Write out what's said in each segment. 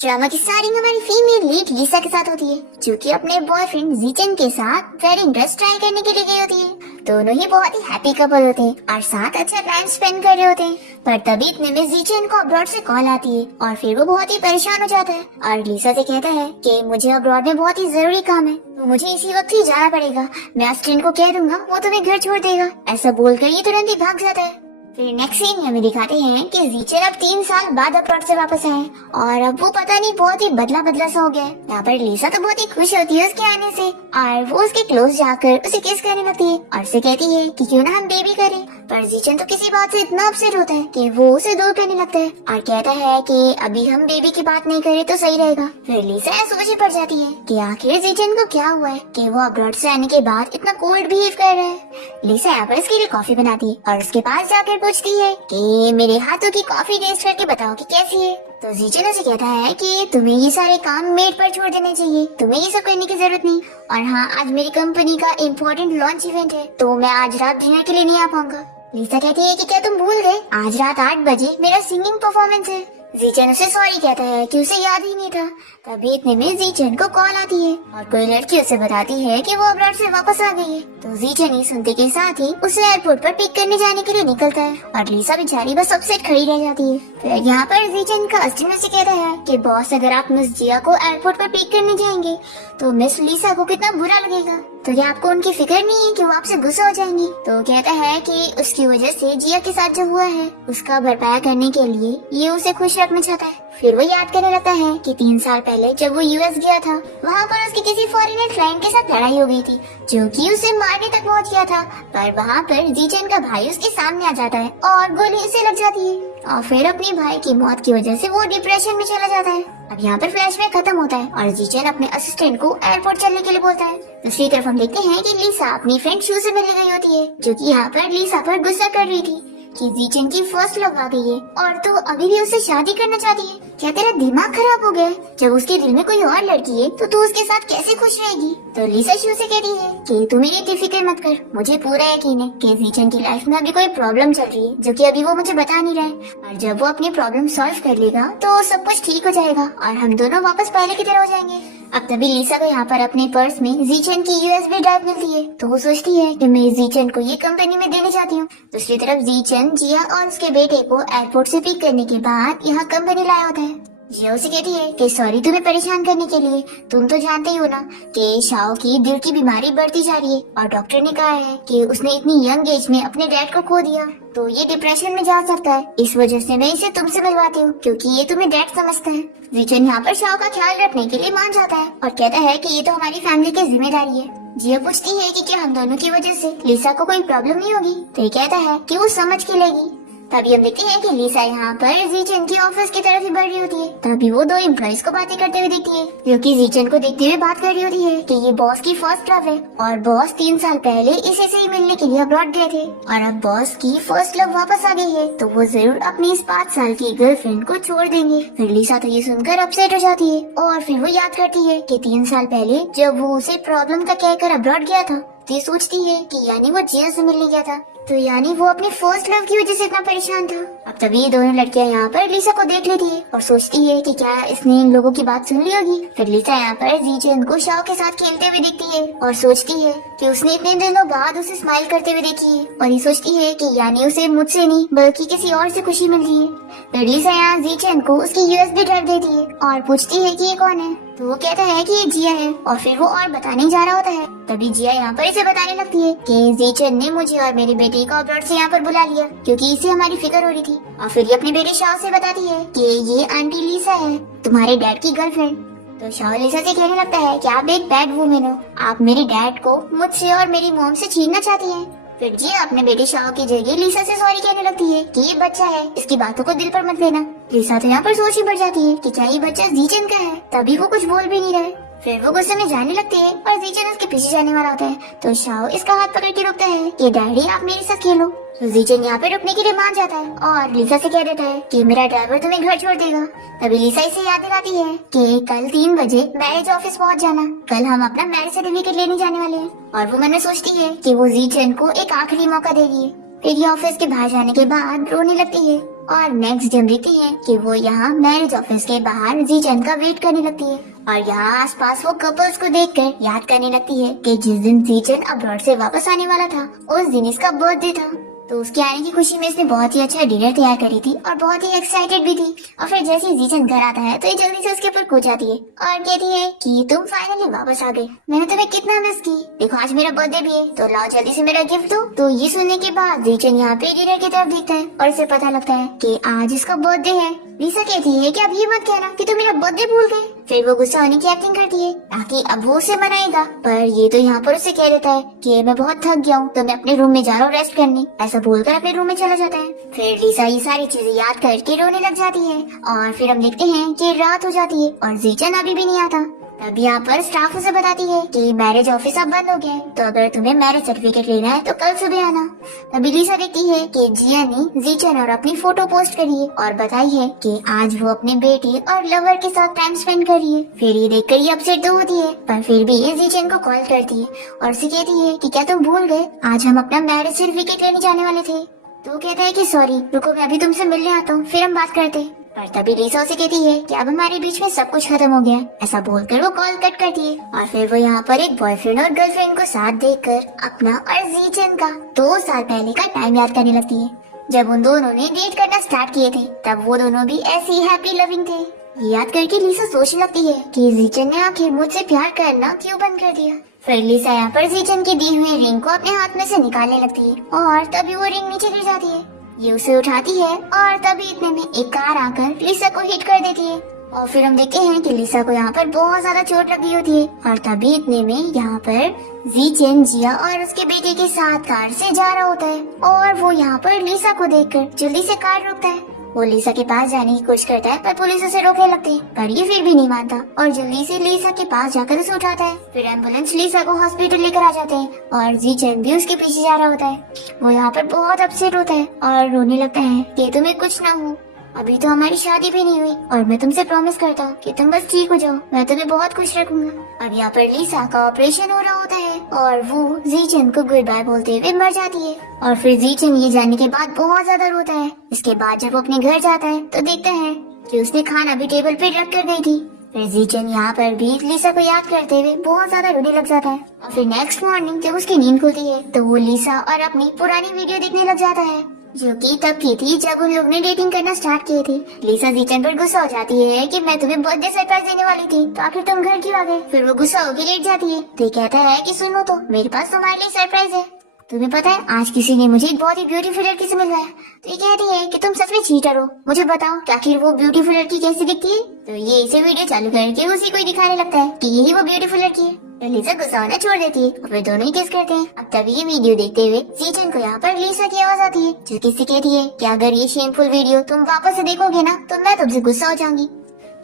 Drama की starting हमारी female lead लिसा के साथ होती है, जो कि अपने बॉयफ्रेंड जीचन के साथ वेडिंग ड्रेस ट्राई करने के लिए गई होती है। दोनों ही बहुत ही हैप्पी कपल होते हैं और साथ अच्छा टाइम स्पेंड कर रहे होते हैं। पर तभी इतने में जीचन को अब्रॉड से कॉल आती है और फिर वो बहुत ही परेशान हो जाता है और लिसा से कहता है कि मुझे अब्रॉड में बहुत ही जरूरी काम है, तो मुझे इसी वक्त ही जाना पड़ेगा। मैं असिस्टेंट को कह दूंगा, वो तुम्हें घर छोड़ देगा। ऐसा बोलकर ये तुरंत ही भाग जाता है। फिर नेक्स्ट सीन में हमें दिखाते हैं कि जीचन अब 3 साल बाद अब्रॉड से वापस आए और अब वो पता नहीं बहुत ही बदला बदला सा हो गया है। यहाँ पर लिसा तो बहुत ही खुश होती है उसके आने से और वो उसके क्लोज जाकर उसे किस करने लगती है और उसे कहती है कि क्यों ना हम बेबी करें। पर जीचन तो किसी बात से इतना अपसेट होता है कि वो उसे दूर करने लगता है और कहता है कि अभी हम बेबी की बात नहीं करें तो सही रहेगा। फिर लिसा सोच पड़ जाती है कि आखिर जीचन को क्या हुआ है कि वो अब्रॉड से आने के बाद इतना कोल्ड बिहेव कर रहा है। लिसा यहाँ पर इसके लिए कॉफी बनाती है और उसके पास जाकर पूछती है कि मेरे हाथों की कॉफी टेस्ट करके बताओ कि कैसी है। तो जीचन उसे कहता है कि तुम्हें ये सारे काम मेड पर छोड़ देने चाहिए, तुम्हें ये सब करने की जरूरत नहीं। और हाँ, आज मेरी कंपनी का इम्पोर्टेंट लॉन्च इवेंट है, तो मैं आज रात डिनर के लिए नहीं आ पाऊंगा। लिसा कहती है कि क्या तुम भूल गए, आज रात 8 बजे मेरा सिंगिंग परफॉर्मेंस है। जीचन उसे सॉरी कहता है कि उसे याद ही नहीं था। तभी इतने में जीचन को कॉल आती है और कोई लड़की उसे बताती है कि वो अब्रॉड से वापस आ गई है। तो जीचन ही सुनते के साथ ही उसे एयरपोर्ट पर पिक करने जाने के लिए निकलता है और लिसा बेचारी बस अपसेट खड़ी रह जाती है। फिर यहाँ पर जीचन का असिस्टेंट उसे कहता है कि बॉस, अगर आप मिस जिया को एयरपोर्ट पर पिक करने जाएंगे तो मिस लिसा को कितना बुरा लगेगा, तो क्या आपको उनकी फिक्र नहीं है कि वो आपसे गुस्सा हो जाएंगी। तो कहता है कि उसकी वजह से जिया के साथ जो हुआ है उसका भरपाया करने के लिए ये उसे खुश रखना चाहता है। फिर वो याद करने लगता है कि 3 साल पहले जब वो यूएस गया था, वहाँ पर उसकी किसी फॉरेनर क्लाइंट के साथ लड़ाई हो गई थी जो कि उसे मारने तक पहुँच गया था। पर वहाँ पर जीचन का भाई उसके सामने आ जाता है और गोली उसे लग जाती है और फिर अपने भाई की मौत की वजह से वो डिप्रेशन में चला जाता है। अब यहाँ पर फ्लैशबैक खत्म होता है और जीचन अपने असिस्टेंट को एयरपोर्ट चलने के लिए बोलता है। दूसरी तरफ हम देखते हैं कि लिसा अपनी फ्रेंड शू से मिलने गई होती है, जो कि यहाँ पर लिसा पर गुस्सा कर रही थी कि जीचन की फर्स्ट लव आ गई है और तू अभी भी उससे शादी करना चाहती है। क्या तेरा दिमाग खराब हो गया? जब उसके दिल में कोई और लड़की है तो तू उसके साथ कैसे खुश रहेगी? तो लिसा शू से कहती है कि तू मेरी इतनी फिक्र मत कर, मुझे पूरा यकीन है कि जीचन की लाइफ में अभी कोई प्रॉब्लम चल रही है जो कि अभी वो मुझे बता नहीं रहा है, और जब वो अपनी प्रॉब्लम सॉल्व कर लेगा तो सब कुछ ठीक हो जाएगा और हम दोनों वापस पहले की तरह हो जाएंगे। अब तभी लिसा को यहाँ पर अपने पर्स में जीचन की यूएसबी ड्राइव मिलती है, तो वो सोचती है कि मैं जीचन को ये कंपनी में देने चाहती हूँ। दूसरी तरफ जीचन जिया और उसके बेटे को एयरपोर्ट से पिक करने के बाद यहाँ कंपनी लाया होता है। जिया उसे कहती है कि सॉरी तुम्हें परेशान करने के लिए, तुम तो जानते ही हो ना कि शाओ की दिल की बीमारी बढ़ती जा रही है और डॉक्टर ने कहा है कि उसने इतनी यंग एज में अपने डैड को खो दिया, तो ये डिप्रेशन में जा सकता है। इस वजह से मैं इसे तुमसे मिलवाती हूँ क्योंकि ये तुम्हें डैड समझता है। जीचन यहाँ पर शाओ का ख्याल रखने के लिए मान जाता है और कहता है कि ये तो हमारी फैमिली की जिम्मेदारी है। जिया पूछती है कि क्या हम दोनों की वजह से लिसा को कोई प्रॉब्लम नहीं होगी, तो ये कहता है कि वो समझ के लेगी। तभी हम देखते हैं कि लिसा यहाँ पर जीचन की ऑफिस की तरफ ही बढ़ रही होती है। तभी वो 2 एम्प्लॉइज को बातें करते हुए देखती है, जो कि जीचन को देखते हुए बात कर रही होती है कि ये बॉस की फर्स्ट लव है और बॉस 3 साल पहले इसे से ही मिलने के लिए अब्रॉड गए थे और अब बॉस की फर्स्ट लव वापस आ गई है, तो वो जरूर अपनी इस 5 साल की गर्लफ्रेंड को छोड़ देंगे। फिर लिसा तो ये सुनकर अपसेट हो जाती है और फिर वो याद करती है कि 3 साल पहले जब वो उसे प्रॉब्लम का कहकर अब्रॉड गया था, तो ये सोचती है कि यानी वो जिया से मिलने गया था, तो यानी वो अपनी फर्स्ट लव की वजह से इतना परेशान था। अब तभी ये दोनों लड़कियां यहाँ पर लिसा को देख लेती है और सोचती है कि क्या इसने इन लोगों की बात सुन ली होगी। फिर लिसा यहाँ पर जीचन को शाओ के साथ खेलते हुए देखती है और सोचती है कि उसने इतने दिनों बाद उसे स्माइल करते हुए देखी है और ये सोचती है कि यानी उसे मुझसे नहीं बल्कि किसी और से खुशी मिल रही है। फिर लिसा यहाँ जीचन को उसकी यूएसबी ड्राइव देती है और पूछती है कि ये कौन है, तो वो कहता है कि ये जिया है और फिर वो और बताने जा रहा होता है। तभी जिया यहाँ पर इसे बताने लगती है कि जीचन ने मुझे और मेरे बेटे को अब्रॉड से यहाँ पर बुला लिया क्योंकि इसे हमारी फिक्र हो रही थी। और फिर ये अपने बेटे शाओ से बताती है कि ये आंटी लिसा है, तुम्हारे डैड की गर्लफ्रेंड। तो शाओ लिसा से कहने लगता है कि आप एक बैड वुमेन हो, आप मेरे डैड को मुझसे और मेरी मॉम से छीनना चाहती हैं। फिर जिया अपने बेटे शाओ की जगह लिसा से सॉरी कहने लगती है कि ये बच्चा है, इसकी बातों को दिल पर मत लेना। लिसा तो यहाँ पर सोच ही पड़ जाती है कि क्या ये बच्चा जीचन का है, तभी वो कुछ बोल भी नहीं रहा है। फिर वो गुस्से में जाने लगते हैं और जीचन उसके पीछे जाने वाला होता है, तो शाओ इसका हाथ पकड़ के रोकता है कि डैडी आप मेरे साथ खेलो। तो जीचन यहाँ पे रुकने के लिए मान जाता है और लिसा से कह देता है कि मेरा ड्राइवर तुम्हें घर छोड़ देगा। तभी लिसा इसे याद दिलाती है कि कल 3 बजे मैरिज ऑफिस पहुँच जाना, कल हम अपना मैरिज सर्टिफिकेट लेने जाने वाले हैं। और वो मन में सोचती है कि वो जीचन को एक आखिरी मौका देगी। फिर ये ऑफिस के बाहर जाने के बाद रोने लगती है और नेक्स्ट डे हम देखते हैं कि वो यहाँ मैरिज ऑफिस के बाहर जीचन का वेट करने लगती है और यहाँ आसपास वो कपल्स को देखकर याद करने लगती है कि जिस दिन जीचन अब्रॉड से वापस आने वाला था उस दिन इसका बर्थडे था। तो उसके आने की खुशी में इसने बहुत ही अच्छा डिनर तैयार करी थी और बहुत ही एक्साइटेड भी थी। और फिर जैसे ही जीचन घर आता है तो ये जल्दी से उसके ऊपर कूद जाती है और कहती है कि तुम फाइनली वापस आ गए, मैंने तुम्हें कितना मिस की, देखो आज मेरा बर्थडे भी है तो लाओ जल्दी से मेरा गिफ्ट दो। तो ये सुनने के बाद जीचन यहाँ पे डिनर की तरफ देखता है और इसे पता लगता है कि आज इसका बर्थडे है। लिसा कहती है कि अब ये मत कहना कि तुम मेरा बर्थडे भूल गए। फिर वो गुस्सा होने की एक्टिंग करती है ताकि अब वो उसे मनाएगा, पर ये तो यहाँ पर उसे कह देता है कि मैं बहुत थक गया हूँ तो मैं अपने रूम में जा रहा हूँ रेस्ट करने। ऐसा बोलकर अपने रूम में चला जाता है। फिर लिसा ये सारी चीजें याद करके रोने लग जाती है और फिर हम देखते हैं कि रात हो जाती है और जीचन अभी भी नहीं आता। तब यहाँ पर स्टाफ उसे बताती है कि मैरिज ऑफिस अब बंद हो गया है, तो अगर तुम्हें मैरिज सर्टिफिकेट लेना है तो कल सुबह आना। तभी लिसा देखती है कि जिया ने जीचन और अपनी फोटो पोस्ट करी है और बताई है कि आज वो अपने बेटे और लवर के साथ टाइम स्पेंड कर रही है। फिर ये देखकर ये अपसेट तो होती है, पर फिर भी ये जीचन को कॉल करती है और उसे कहती है कि क्या तुम भूल गए आज हम अपना मैरिज सर्टिफिकेट लेने जाने वाले थे। तो कहता है कि सॉरी रुको मैं अभी तुमसे मिलने आता हूँ फिर हम बात करते। पर तभी लिसा उसे कहती है कि अब हमारे बीच में सब कुछ खत्म हो गया। ऐसा बोलकर वो कॉल कट करती है और फिर वो यहाँ पर एक बॉयफ्रेंड और गर्लफ्रेंड को साथ देखकर अपना और जीचन का 2 साल पहले का टाइम याद करने लगती है जब उन दोनों ने डेट करना स्टार्ट किए थे। तब वो दोनों भी ऐसे ही हैप्पी लविंग थे। ये याद करके लिसा सोचने लगती है कि जीचन ने आखिर मुझसे प्यार करना क्यों बंद कर दिया। फिर लिसा यहाँ पर जीचन की दी हुई रिंग को अपने हाथ में से निकालने लगती है और तभी वो रिंग नीचे गिर जाती है। ये उसे उठाती है और तभी इतने में एक कार आकर लिसा को हिट कर देती है और फिर हम देखते हैं कि लिसा को यहाँ पर बहुत ज्यादा चोट लगी होती है। और तभी इतने में यहाँ पर जीचन जिया और उसके बेटे के साथ कार से जा रहा होता है और वो यहाँ पर लिसा को देखकर जल्दी से कार रोकता है। वो लिसा के पास जाने की कोशिश करता है पर पुलिस उसे रोकने लगती है, पर ये फिर भी नहीं मानता और जल्दी से लिसा के पास जाकर उसे उठाता है। फिर एम्बुलेंस लिसा को हॉस्पिटल लेकर आ जाते हैं और जीचन भी उसके पीछे जा रहा होता है। वो यहाँ पर बहुत अपसेट होता है और रोने लगता है कि तुम्हें कुछ ना हो, अभी तो हमारी शादी भी नहीं हुई और मैं तुमसे प्रॉमिस करता हूँ कि तुम बस ठीक हो जाओ, मैं तुम्हें बहुत खुश रखूंगा। अब यहाँ पर लिसा का ऑपरेशन हो रहा होता है और वो जीचन को गुड बाय बोलते हुए मर जाती है। और फिर जीचन ये जानने के बाद बहुत ज्यादा रोता है। इसके बाद जब वो अपने घर जाता है तो देखता है कि उसने खाना भी टेबल पे रख कर गई थी। फिर जीचन यहाँ पर भी लिसा को याद करते हुए बहुत ज्यादा रोने लग जाता है। और फिर नेक्स्ट मॉर्निंग जब उसकी नींद खुलती है तो वो लिसा और अपनी पुरानी वीडियो देखने लग जाता है जो कि तब की थी जब उन लोग ने डेटिंग करना स्टार्ट किए थे। लिसा जीचन पर गुस्सा हो जाती है कि मैं तुम्हें बर्थडे सरप्राइज देने वाली थी तो आखिर तुम घर क्यों आ गए। फिर वो गुस्सा होकर लेट जाती है तो कहता है कि सुनो तो मेरे पास तुम्हारे लिए सरप्राइज है। तुम्हें पता है आज किसी ने मुझे एक बहुत ही ब्यूटीफुल लड़की से मिलवाया। तो ये कहती है कि तुम सच में चीटर हो, मुझे बताओ कि आखिर वो ब्यूटीफुल लड़की कैसी दिखती है। तो ये इसे वीडियो चालू करके उसी को दिखाने लगता है कि यही वो ब्यूटीफुल लड़की है। तो लिसा गुस्सा होना छोड़ देती है और वे दोनों ही किस करते हैं। अब तभी ये वीडियो देखते हुए जीचन को यहाँ पर लिसा की आवाज आती है जो किसी कहती है कि अगर ये शेमफुल वीडियो तुम वापस से देखोगे ना तो मैं तुमसे गुस्सा हो जाऊंगी।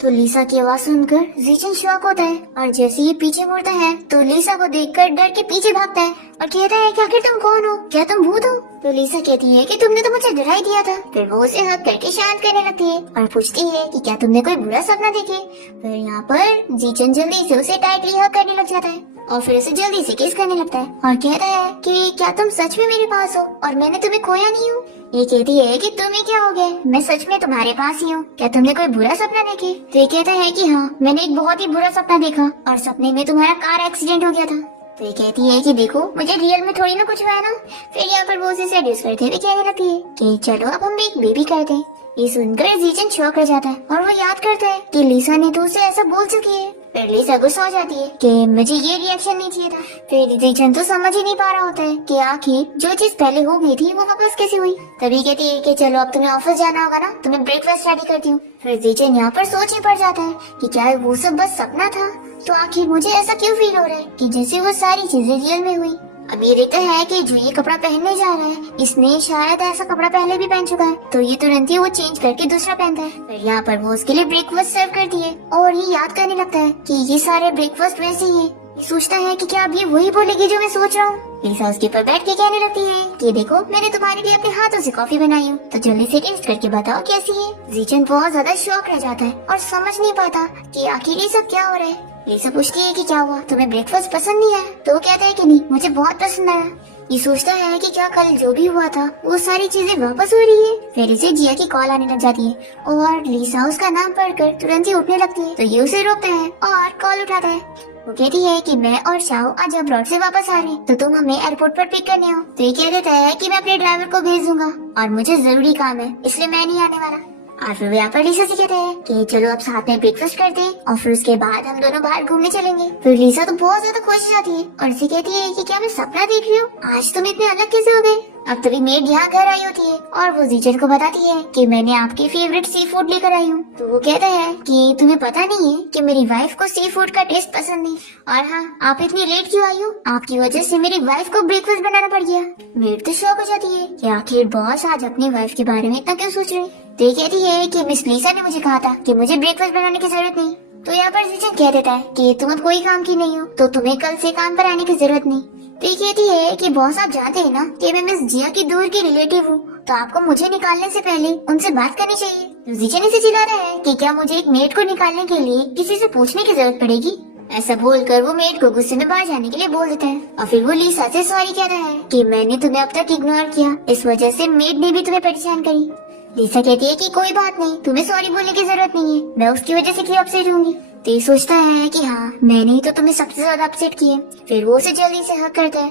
तो लिसा की आवाज सुनकर जीचन शॉक होता है और जैसे ये पीछे मुड़ता है तो लिसा को देखकर डर के पीछे भागता है और कहता है कि आखिर तुम कौन हो, क्या तुम भूत हो। तो लिसा कहती है कि तुमने तो मुझे डरा ही दिया था। फिर वो उसे हक करके शांत करने लगती है और पूछती है कि क्या तुमने कोई बुरा सपना देखे। फिर यहाँ पर जीचन जल्दी से उसे टाइटली हक करने लग जाता है और फिर उसे जल्दी से किस करने लगता है और कहता है कि क्या तुम सच में मेरे पास हो और मैंने तुम्हें खोया नहीं हूँ। ये कहती है कि तुम्हें क्या हो गया, मैं सच में तुम्हारे पास ही हूँ, क्या तुमने कोई बुरा सपना देखे। तो ये कहता है कि हाँ मैंने एक बहुत ही बुरा सपना देखा और सपने में तुम्हारा कार एक्सीडेंट हो गया था। तो ये कहती है कि देखो मुझे रियल में थोड़ी ना कुछ हुआ है ना। फिर यहाँ पर वो उसे सेड्यूस करते हुए कहने लगती है कि चलो अब हम एक बेबी करते हैं। ये सुनकर जीचन शॉक रह जाता है और वो याद करता है कि लिसा ने तो उसे ऐसा बोल चुकी है। फिर लिसा गुस्सा हो जाती है कि मुझे ये रिएक्शन नहीं चाहिए था। फिर जीचन तो समझ ही नहीं पा रहा होता है कि आखिर जो चीज पहले हो गई थी वो वापस कैसे हुई। तभी कहती है कि चलो अब तुम्हें ऑफिस जाना होगा ना, तुम्हें ब्रेकफास्ट रेडी करती हूँ। फिर जीचन यहाँ पर सोच ही पड़ जाता है कि क्या वो सब बस सपना था, तो आखिर मुझे ऐसा क्यों फील हो रहा है कि जैसे वो सारी चीजें रियल में हुई। अब ये देखता है कि जो ये कपड़ा पहनने जा रहा है इसने शायद ऐसा कपड़ा पहले भी पहन चुका है, तो ये तुरंत ही वो चेंज करके दूसरा पहनता है। फिर यहाँ पर वो उसके लिए ब्रेकफास्ट सर्व करती है और ये याद करने लगता है कि ये सारे ब्रेकफास्ट वैसे ही है। ये सोचता है कि क्या अब ये वही बोलेगी जो मैं सोच रहा हूँ। लिसा उसके ऊपर बैठ के कहने लगती है कि देखो मैंने तुम्हारे लिए अपने हाथों से कॉफी बनाई हूँ, तो जल्दी से टेस्ट करके बताओ कैसी है। जीचन बहुत ज्यादा शॉक रह जाता है और समझ नहीं पाता कि आखिर ये सब क्या हो रहा है। लिसा पूछती है कि क्या हुआ, तुम्हें ब्रेकफास्ट पसंद नहीं आया। तो वो कहता है कि नहीं मुझे बहुत पसंद आया। ये सोचता है कि क्या कल जो भी हुआ था वो सारी चीजें वापस हो रही है। फिर इसे जिया की कॉल आने लग जाती है और लिसा उसका नाम पढ़कर तुरंत ही उठने लगती है। तो ये उसे रोकता है और कॉल उठाता है। वो कहती है कि मैं और शाओ आज अब्रॉड से वापस आ रहे हैं, तो तुम हमें एयरपोर्ट पर पिक करने आओ। तो ये कह देता है कि मैं अपने ड्राइवर को भेज दूंगा और मुझे जरूरी काम है, इसलिए मैं नहीं आने वाला। और फिर यहाँ पर लिसा से कहते हैं कि चलो अब साथ में ब्रेकफास्ट करते हैं और फिर उसके बाद हम दोनों बाहर घूमने चलेंगे। फिर लिसा तो बहुत ज्यादा खुश हो जाती है और इसे कहती है कि क्या मैं सपना देख रही हूँ, आज तुम इतने अलग कैसे हो गए। अब तभी मेड यहाँ घर आई होती है और वो जीचन को बताती है कि मैंने आपकी फेवरेट सी फूड लेकर आई हूँ। तो वो कहता है कि तुम्हें पता नहीं है कि मेरी वाइफ को सी फूड का टेस्ट पसंद नहीं, और हाँ आप इतनी लेट क्यों आई हो, आपकी वजह से मेरी वाइफ को ब्रेकफास्ट बनाना पड़ गया। मेड तो शॉक हो जाती है कि आखिर बॉस आज अपनी वाइफ के बारे में इतना क्यों सोच रहे। तो ये कहती है कि मिस लिसा ने मुझे कहा था कि मुझे ब्रेकफास्ट बनाने की जरूरत नहीं। तो यहाँ पर जीचन कह देता है कि तुम अब कोई काम की नहीं हो, तो तुम्हें कल से काम पर आने की जरूरत नहीं। तो ये कहती है कि बॉस आप जानते हैं ना कि मैं मिस जिया की दूर की रिलेटिव हूँ, तो आपको मुझे निकालने से पहले उनसे बात करनी चाहिए। तो जीचन इसे चिल्लाता है कि क्या मुझे एक मेड को निकालने के लिए किसी से पूछने की जरूरत पड़ेगी। ऐसा बोलकर वो मेड को गुस्से में बाहर जाने के लिए बोल देता है और फिर वो लिसा से सॉरी कहता है कि मैंने तुम्हें अब तक इग्नोर किया, इस वजह से मेड ने भी तुम्हें परेशान करी। लिसा कहती है कि कोई बात नहीं, तुम्हें सॉरी बोलने की जरूरत नहीं है, मैं उसकी वजह से क्यों अपसेट होंगी। तो ये सोचता है कि हाँ मैंने ही तो तुम्हें सबसे ज्यादा अपसेट किया। फिर वो उसे जल्दी से हक करता है।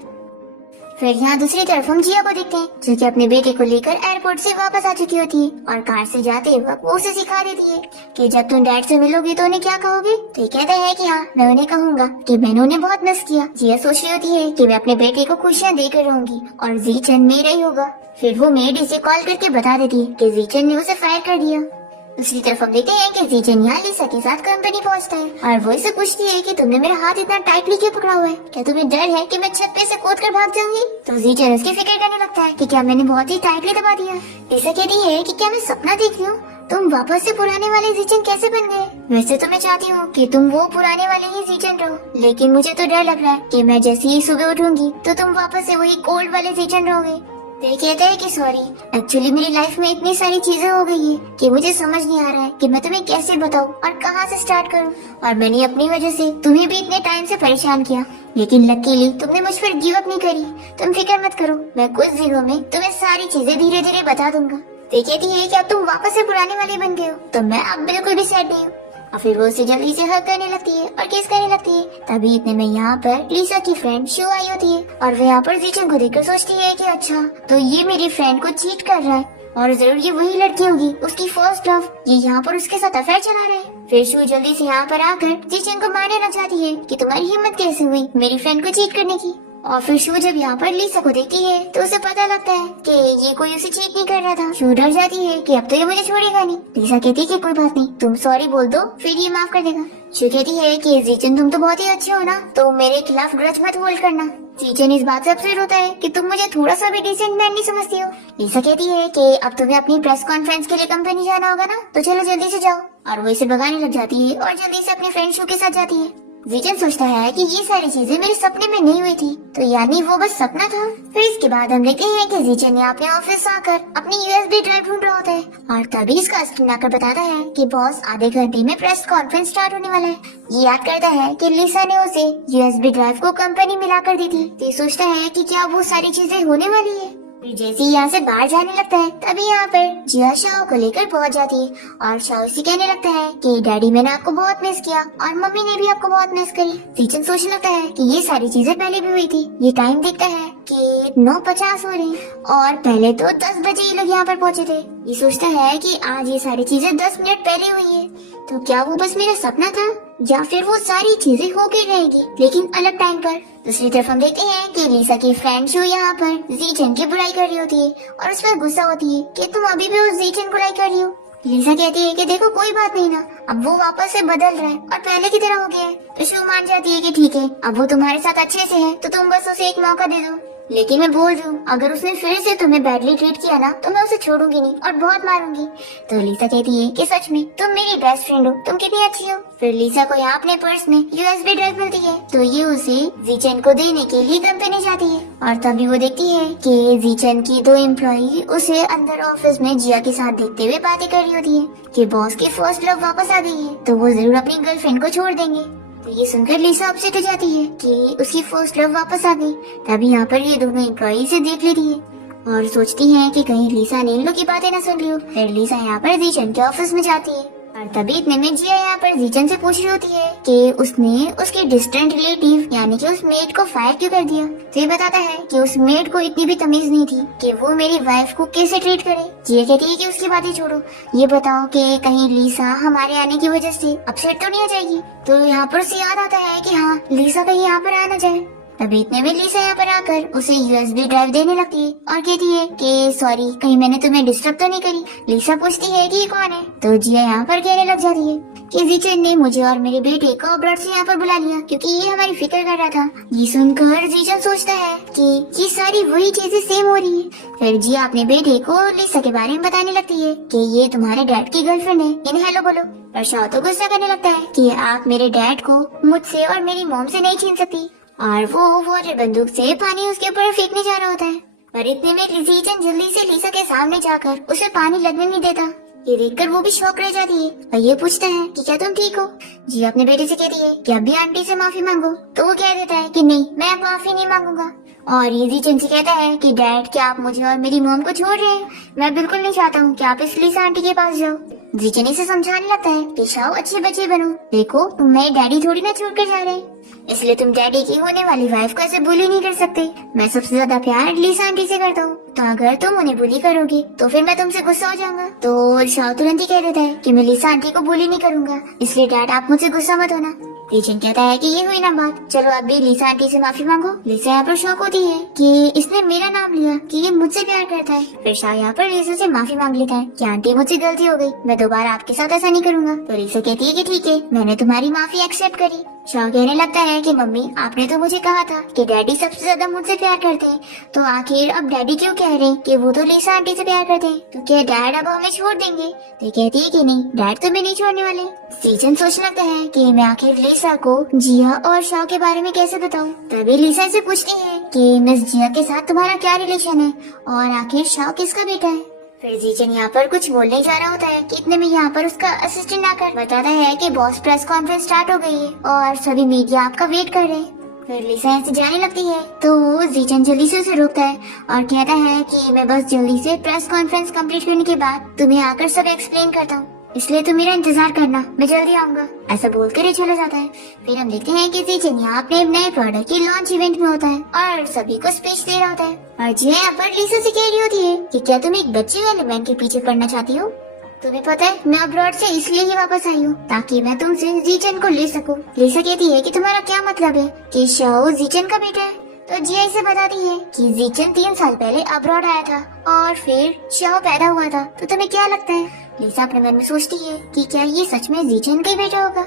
फिर यहाँ दूसरी तरफ हम जिया को देखते हैं जो कि अपने बेटे को लेकर एयरपोर्ट से वापस आ चुकी होती है और कार से जाते वक्त वो उसे सिखा देती है कि जब तुम डैड से मिलोगी तो उन्हें क्या कहोगे। तो ये कहता है कि हाँ मैं उन्हें कहूँगा कि मैंने उन्हें बहुत मिस किया। जिया सोच रही होती है कि मैं अपने बेटे को खुशियाँ देकर रहूंगी और जीचन मेरा ही होगा। फिर वो मेड इसे कॉल करके बता देती है कि जीचन ने उसे फायर कर दिया। दूसरी तरफ हम देखते हैं कि जीचन यहाँ लिसा के साथ कंपनी पहुँचता है और वो इसे पूछती है कि तुमने मेरा हाथ इतना टाइटली क्यों पकड़ा हुआ है, क्या तुम्हें डर है कि मैं छत पे से कूद कर भाग जाऊंगी। तो जीचन उसकी फिक्र करने लगता है कि क्या मैंने बहुत ही टाइटली दबा दिया। लिसा कहती है कि क्या मैं सपना देख रही हूँ, तुम वापस से पुराने वाले जीचन कैसे बन गए। वैसे तो मैं चाहती हूँ कि तुम वो पुराने वाले ही जीचन रहो, लेकिन मुझे तो डर लग रहा है कि मैं जैसे ही सुबह उठूंगी तो तुम वापस से वही कोल्ड वाले जीचन रहोगे। तो कहते हैं कि सॉरी, एक्चुअली मेरी लाइफ में इतनी सारी चीजें हो गई है कि मुझे समझ नहीं आ रहा है कि मैं तुम्हें कैसे बताऊं और कहां से स्टार्ट करूं, और मैंने अपनी वजह से तुम्हें भी इतने टाइम से परेशान किया, लेकिन लकीली तुमने मुझ पर गिव अप नहीं करी। तुम फिक्र मत करो, मैं कुछ दिनों में तुम्हें सारी चीजें धीरे धीरे बता दूंगा। तो कहती है कि अब तुम वापस से पुराने वाले बन गए हो, तो मैं अब बिल्कुल भी सैड नहीं हूँ। और फिर वो उसे जल्दी से हग करने लगती है और किस करने लगती है। तभी इतने में यहाँ पर लिसा की फ्रेंड शो आई होती है और वो यहाँ पर जीचन को देखकर सोचती है कि अच्छा तो ये मेरी फ्रेंड को चीट कर रहा है और जरूर ये वही लड़की होगी, उसकी फर्स्ट लव, ये यहाँ पर उसके साथ अफेयर चला रहे हैं। फिर शो जल्दी से यहाँ पर आकर जीचन को मारने लग जाती है कि तुम्हारी हिम्मत कैसे हुई मेरी फ्रेंड को चीट करने की। और फिर शू जब यहाँ पर लिसा को देखती है तो उसे पता लगता है कि ये कोई उसे चीट नहीं कर रहा था। शू डर जाती है कि अब तो ये मुझे छोड़ेगा नहीं। लिसा कहती है कि कोई बात नहीं, तुम सॉरी बोल दो फिर ये माफ कर देगा। शू कहती है कि जीचन तुम तो बहुत ही अच्छे हो ना, तो मेरे खिलाफ ग्रज मत होल्ड करना। जीचन इस बात से अपसेट होता है कि तुम मुझे थोड़ा सा भी डिसेंट मैन नहीं समझती हो। लिसा कहती है कि अब तुम्हें अपनी प्रेस कॉन्फ्रेंस के लिए कंपनी जाना होगा ना, तो चलो जल्दी से जाओ। और वो इसे भगाने लग जाती है और जल्दी से अपने फ्रेंड शू के साथ जाती है। जीचन सोचता है कि ये सारी चीजें मेरे सपने में नहीं हुई थी, तो यानी वो बस सपना था। फिर इसके बाद हम देखते हैं कि जीचन ने अपने ऑफिस आकर अपनी यूएसबी ड्राइव ढूंढ रहा होता है और तभी इसका स्क्रीन आकर बताता है कि बॉस आधे घंटे में प्रेस कॉन्फ्रेंस स्टार्ट होने वाला है। ये याद करता है कि लिसा ने उसे यूएसबी ड्राइव को कंपनी मिलाकर दी थी। तो सोचता है कि क्या वो सारी चीजें होने वाली है। फिर जैसे ही यहाँ से बाहर जाने लगता है तभी यहाँ पर जिया शाओ को लेकर पहुँच जाती है और शाओ से कहने लगता है कि डैडी मैंने आपको बहुत मिस किया और मम्मी ने भी आपको बहुत मिस करी। जीचन सोचने लगता है कि ये सारी चीजें पहले भी हुई थी। ये टाइम देखता है कि 9:50 हो रही और पहले तो 10 बजे ये लोग यहाँ पर पहुँचे थे। ये सोचता है कि आज ये सारी चीजें 10 मिनट पहले हुई है, तो क्या वो बस मेरा सपना था या फिर वो सारी चीजें होके रहेगी लेकिन अलग टाइम पर। दूसरी तरफ हम देखते हैं कि लिसा की फ्रेंड शू यहाँ पर जीचन की बुराई कर रही होती है और उस पर गुस्सा होती है कि तुम अभी भी उस जीचन को बुराई कर रही हो। लिसा कहती है कि देखो कोई बात नहीं ना, अब वो वापस से बदल रहा है और पहले की तरह हो गया है। तो शू मान जाती है कि ठीक है अब वो तुम्हारे साथ अच्छे से है, तो तुम बस उसे एक मौका दे दो। लेकिन मैं बोल रही हूँ अगर उसने फिर से तुम्हें बैडली ट्रीट किया ना तो मैं उसे छोड़ूंगी नहीं और बहुत मारूंगी। तो लिसा कहती है कि सच में तुम मेरी बेस्ट फ्रेंड हो, तुम कितनी अच्छी हो। फिर लिसा को यहाँ अपने पर्स में यूएसबी ड्राइव मिलती है, तो ये उसे जीचन को देने के लिए कंपनी जाती है और तभी वो देखती है कि जीचन की 2 एम्प्लॉई उसे अंदर ऑफिस में जिया के साथ देखते हुए बातें कर रही होती है कि बॉस की फर्स्ट लव वापस आ गई है, तो वो जरूर अपनी गर्लफ्रेंड को छोड़ देंगे। तो ये सुनकर लिसा अपसेट हो जाती है कि उसकी फर्स्ट लव वापस आ गई। तभी यहाँ पर ये दोनों एम्प्लॉई से देख लेती है और सोचती है कि कहीं लिसा ने इन लोग की बातें ना सुन ली हो। फिर लिसा यहाँ पर जीचन के ऑफिस में जाती है और तभी इतने में जिया यहाँ पर जीचन से पूछ रही होती है कि उसने उसके डिस्टेंट रिलेटिव यानी कि उस मेड को फायर क्यों कर दिया। तो ये बताता है कि उस मेड को इतनी भी तमीज नहीं थी कि वो मेरी वाइफ को कैसे ट्रीट करे। जिया कहती है कि उसकी बातें छोड़ो, ये बताओ कि कहीं लिसा हमारे आने की वजह से अपसेट तो नहीं हो जाएगी। तो यहाँ पर उसे याद आता है कि हाँ, लिसा कहीं यहाँ पर आ ना जाए। तभी इतने में लिसा यहाँ पर आकर उसे यूएसबी ड्राइव देने लगती है और कहती है कि सॉरी, कहीं मैंने तुम्हें डिस्टर्ब तो नहीं करी। लिसा पूछती है कि ये कौन है। तो जिया यहाँ पर कहने लग जाती है कि जीचन ने मुझे और मेरे बेटे को अब्रॉड से यहाँ पर बुला लिया क्योंकि ये हमारी फिक्र कर रहा था। ये सुनकर जीचन सोचता है कि ये सारी वही चीजें सेम हो रही है। फिर जिया अपने बेटे को लिसा के बारे में बताने लगती है कि ये तुम्हारे डैड की गर्लफ्रेंड है, इन्हें हेलो बोलो। पर शाह तो गुस्सा करने लगता है कि आप मेरे डैड को मुझसे और मेरी मॉम से नहीं छीन सकती और वो वाटर बंदूक से पानी उसके ऊपर फेंकने जा रहा होता है। पर इतने में जीचन जल्दी से लिसा के सामने जाकर उसे पानी लगने नहीं देता। ये देखकर वो भी शॉक रह जाती है और ये पूछता है कि क्या तुम ठीक हो। जी अपने बेटे से कहती है कि अभी आंटी से माफी मांगो। तो वो कह देता है कि नहीं, मैं माफी नहीं मांगूंगा। और ये जीचन से कहता है कि डैड, क्या आप मुझे और मेरी मॉम को छोड़ रहे हैं? मैं बिल्कुल नहीं चाहता हूँ कि आप इस लिसा आंटी के पास जाओ। जीचन इसे समझाने लगता है कि शाओ, अच्छे बच्चे बनो, देखो तुम मेरे डैडी थोड़ी ना छोड़ कर जा रहे, इसलिए तुम डैडी की होने वाली वाइफ को ऐसे बुली नहीं कर सकते। मैं सबसे ज्यादा प्यार लिसा आंटी से करता हूँ, तो अगर तुम उन्हें बुली करोगे तो फिर मैं तुमसे गुस्सा हो जाऊंगा। तो शाओ तुरंत ही कह देता है कि मैं लिसा आंटी को बुली नहीं करूंगा, इसलिए डैड आप मुझसे गुस्सा मत होना। जीचन कहता है कि ये हुई ना बात, चलो अब भी लिसा आंटी से माफी मांगो। लिसा यहाँ पर शौक होती है कि इसने मेरा नाम लिया कि ये मुझसे प्यार करता है। फिर शाह यहाँ पर लिसा से माफी मांग लेता है कि आंटी मुझसे गलती हो गई, मैं दोबारा आपके साथ ऐसा नहीं करूंगा। तो लिसा कहती है कि ठीक है, मैंने तुम्हारी माफी एक्सेप्ट करी। शाह कहने लगता है कि मम्मी, आपने तो मुझे कहा था कि डैडी सबसे ज्यादा मुझसे प्यार करते हैं, तो आखिर अब डैडी क्यों कह रहे हैं कि वो तो लिसा आंटी से प्यार करते हैं, तो क्या डैड अब हमें छोड़ देंगे? तो कहती है कि नहीं, डैड तुम्हें नहीं छोड़ने वाले। जीचन सोचने लगता है कि मैं आखिर लिसा को जिया और शाह के बारे में कैसे बताऊं। तभी लिसा से पूछती है कि मिस जिया के साथ तुम्हारा क्या रिलेशन है और आखिर शाह किसका बेटा है। फिर जीचन यहाँ पर कुछ बोलने जा रहा होता है कि इतने में यहाँ पर उसका असिस्टेंट आकर बताता है कि बॉस प्रेस कॉन्फ्रेंस स्टार्ट हो गई है और सभी मीडिया आपका वेट कर रहे हैं। फिर लिसा यहाँ से जाने लगती है तो जीचन जल्दी से उसे रोकता है और कहता है कि मैं बस जल्दी से प्रेस कॉन्फ्रेंस कंप्लीट करने के बाद तुम्हें आकर सब एक्सप्लेन करता हूँ, इसलिए तुम मेरा इंतजार करना, मैं जल्दी आऊंगा। ऐसा बोलकर ही चला जाता है। फिर हम देखते हैं कि जीचन यहाँ अपने नए प्रोडक्ट की लॉन्च इवेंट में होता है और सभी को स्पीच दे रहा होता है। और जिया यहाँ पर लिसा से कह रही होती है कि क्या तुम एक बच्चे वाले मैन के पीछे पड़ना चाहती हो? तुम्हें पता है मैं अब्रॉड से इसलिए ही वापस आई हूँ ताकि मैं तुमसे जीचन को ले सकूं। लिसा कहती है कि तुम्हारा क्या मतलब है कि शाओ जीचन का बेटा है? तो जिया इसे बताती है कि जीचन 3 साल पहले अब्रॉड आया था और फिर शाओ पैदा हुआ था। तो तुम्हें क्या लगता है? लिसा अपने मन में सोचती है कि क्या ये सच में जीचन का ही बेटा होगा।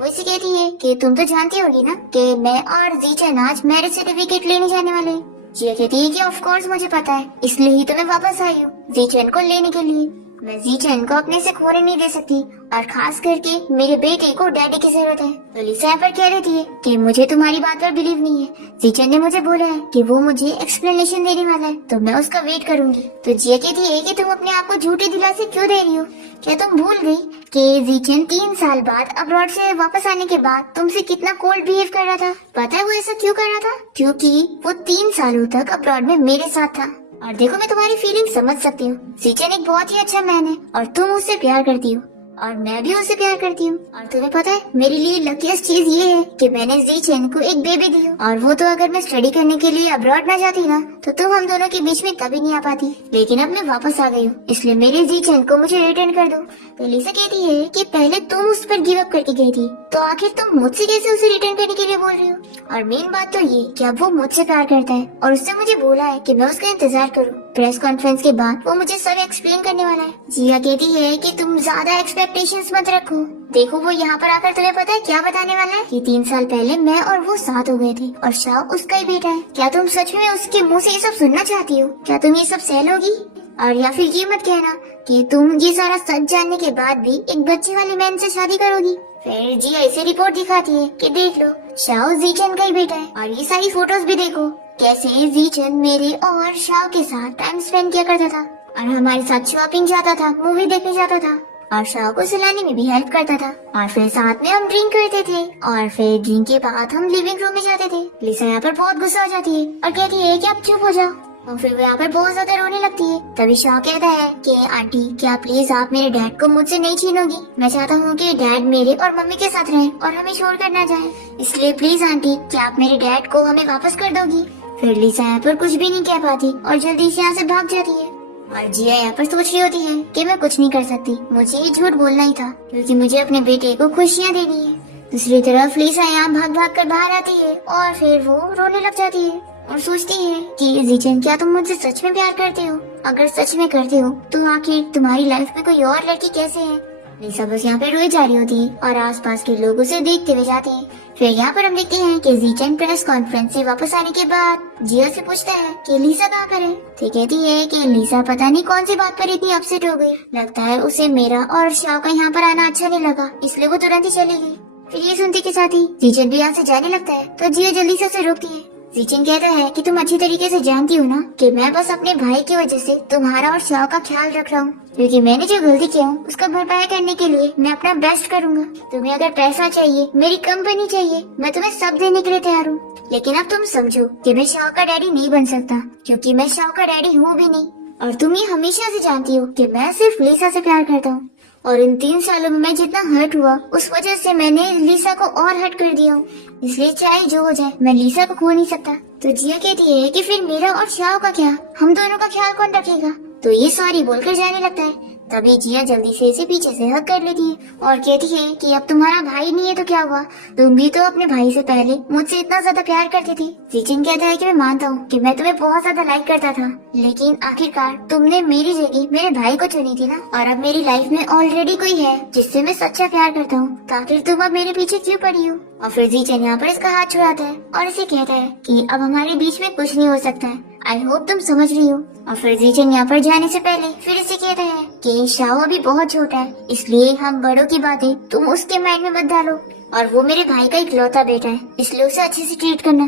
वो इसे कहती है कि तुम तो जानती होगी ना कि मैं और जीचन आज मैरिज सर्टिफिकेट लेने जाने वाले हैं। जिया कहती है कि ऑफ कोर्स मुझे पता है, इसलिए ही तो मैं वापस आई हूँ जीचन को लेने के लिए। मैं जीचन को अपने से खोने नहीं दे सकती और खास करके मेरे बेटे को डैडी की जरूरत है। तो लिसा यहाँ पर कह रही थी कि मुझे तुम्हारी बात पर बिलीव नहीं है, जीचन ने मुझे बोला है कि वो मुझे एक्सप्लेनेशन देने वाला है, तो मैं उसका वेट करूंगी। तो जिया कहती है कि तुम अपने आप को झूठे दिलासे क्यों दे रही हो? क्या तुम भूल गई कि जीचन 3 साल बाद अब्रॉड से वापस आने के बाद तुमसे कितना कोल्ड बिहेव कर रहा था? पता है वो ऐसा क्यों कर रहा था? क्योंकि वो 3 सालों तक अब्रॉड में मेरे साथ था। और देखो, मैं तुम्हारी फीलिंग समझ सकती हूँ, जीचन एक बहुत ही अच्छा मैन है और तुम उससे प्यार करती हो और मैं भी उससे प्यार करती हूँ। और तुम्हें पता है मेरे लिए लकीस्ट चीज ये है कि मैंने जीचन को एक बेबी दी हो, और वो तो अगर मैं स्टडी करने के लिए अब्रॉड ना जाती ना तो तुम हम दोनों के बीच में कभी नहीं आ पाती। लेकिन अब मैं वापस आ गई हूँ, इसलिए मेरे जीचन को मुझे रिटर्न कर दो। तो लिसा कहती है कि पहले तुम उस पर गिव अप करके गई थी, तो आखिर तुम मुझसे कैसे उसे रिटर्न करने के लिए बोल रही हो? और मेन बात तो ये कि अब वो मुझसे प्यार करता है और उससे मुझे बोला है कि मैं उसका इंतजार करूँ। प्रेस कॉन्फ्रेंस के बाद वो मुझे सब एक्सप्लेन करने वाला है। जिया कहती है कि तुम ज्यादा एक्सपेक्टेशंस मत रखो, देखो वो यहाँ पर आकर तुम्हें पता है क्या बताने वाला है कि 3 साल पहले मैं और वो साथ हो गए थे और शाह उसका ही बेटा है। क्या तुम सच में उसके मुंह से ये सब सुनना चाहती हो? क्या तुम ये सब सह लोगी? और या फिर ये मत कहना कि तुम ये सारा सच जानने के बाद भी एक बच्चे वाले मैन से शादी करोगी। फिर जिया इसे रिपोर्ट दिखाती है कि देख लो, शाह जीचन का ही बेटा है और ये सारी फोटोज भी देखो कैसे जीचन मेरे और शाह के साथ टाइम स्पेंड किया करता था और हमारे साथ शॉपिंग जाता था, मूवी देखने जाता था और शाओ को सुलाने में भी हेल्प करता था। और फिर साथ में हम ड्रिंक करते थे और फिर ड्रिंक के बाद हम लिविंग रूम में जाते थे। लिसा यहाँ पर बहुत गुस्सा हो जाती है और कहती है कि आप चुप हो जाओ, और फिर वो यहाँ पर बहुत ज्यादा रोने लगती है। तभी शाओ कहता है कि आंटी क्या प्लीज आप मेरे डैड को मुझसे नहीं छीनोगी, मैं चाहता हूँ कि डैड मेरे और मम्मी के साथ रहें और हमें छोड़ कर ना जाए, इसलिए प्लीज आंटी क्या आप मेरे डैड को हमें वापस कर दोगी। फिर लिसा यहाँ पर कुछ भी नहीं कह पाती और जल्दी से यहाँ से भाग जाती है। और जिया यहाँ पर सोच रही होती है कि मैं कुछ नहीं कर सकती, मुझे ये झूठ बोलना ही था क्योंकि मुझे अपने बेटे को खुशियाँ देनी है। दूसरी तरफ लिसा यहाँ भाग भाग कर बाहर आती है और फिर वो रोने लग जाती है और सोचती है कि जीचन क्या तुम मुझसे सच में प्यार करते हो, अगर सच में करते हो तो आखिर तुम्हारी लाइफ में कोई और लड़की कैसे है। लिसा बस यहाँ पे रोई जा रही होती है और आसपास के लोग उसे देखते हुए जाते हैं। फिर यहाँ पर हम देखते हैं कि जीचन प्रेस कॉन्फ्रेंस से वापस आने के बाद जिया से पूछता है कि लिसा कहाँ पर है। तो कहती है कि लिसा पता नहीं कौन सी बात पर इतनी अपसेट हो गई, लगता है उसे मेरा और शाओ का यहाँ पर आना अच्छा नहीं लगा, इसलिए वो तुरंत ही चली गई। फिर ये सुनते के साथ ही जीचन भी यहाँ से जाने लगता है तो जिया जल्दी से उसे रोकती है। जीचन कहता है कि तुम अच्छी तरीके से जानती हो ना कि मैं बस अपने भाई की वजह से तुम्हारा और शाओ का ख्याल रख रहा हूँ, क्योंकि मैंने जो गलती किया हूँ उसका भरपाई करने के लिए मैं अपना बेस्ट करूँगा। तुम्हें अगर पैसा चाहिए, मेरी कंपनी चाहिए, मैं तुम्हें सब देने के लिए तैयार हूँ, लेकिन अब तुम समझो कि मैं शाओ का डैडी नहीं बन सकता क्योंकि मैं शाओ का डैडी हूँ भी नहीं। और तुम ये हमेशा से जानती हो कि मैं सिर्फ लिसा से प्यार करता हूँ और इन 3 सालों में मैं जितना हर्ट हुआ उस वजह से मैंने लिसा को और हर्ट कर दिया हूँ, इसलिए चाहे जो हो जाए मैं लिसा को खो नहीं सकता। तो जिया कहती है कि फिर मेरा और शाओ का क्या, हम दोनों का ख्याल कौन रखेगा। तो ये सॉरी बोलकर जाने लगता है। तभी जिया जल्दी से इसे पीछे से हक कर लेती है और कहती है कि अब तुम्हारा भाई नहीं है तो क्या हुआ, तुम भी तो अपने भाई से पहले मुझसे इतना ज्यादा प्यार करती थी। जीचन कहता है कि मैं मानता हूँ कि मैं तुम्हें बहुत ज्यादा लाइक करता था, लेकिन आखिरकार तुमने मेरी जगह मेरे भाई को चुनी थी ना, और अब मेरी लाइफ में ऑलरेडी कोई है जिससे मैं सच्चा प्यार करता हूँ, तो आखिर तुम अब मेरे पीछे क्यों पड़ी हो। और फिर जीचन यहाँ पर इसका हाथ छुड़ाता है और इसे कहता है कि अब हमारे बीच में कुछ नहीं हो सकता है, आई होप तुम समझ रही हो। और फिर जीचन यहाँ पर जाने से पहले फिर इसे कहता है कि शाओ अभी बहुत छोटा है, इसलिए हम बड़ों की बातें तुम उसके माइंड में मत डालो, और वो मेरे भाई का इकलौता बेटा है, इसलिए उसे अच्छे से ट्रीट करना।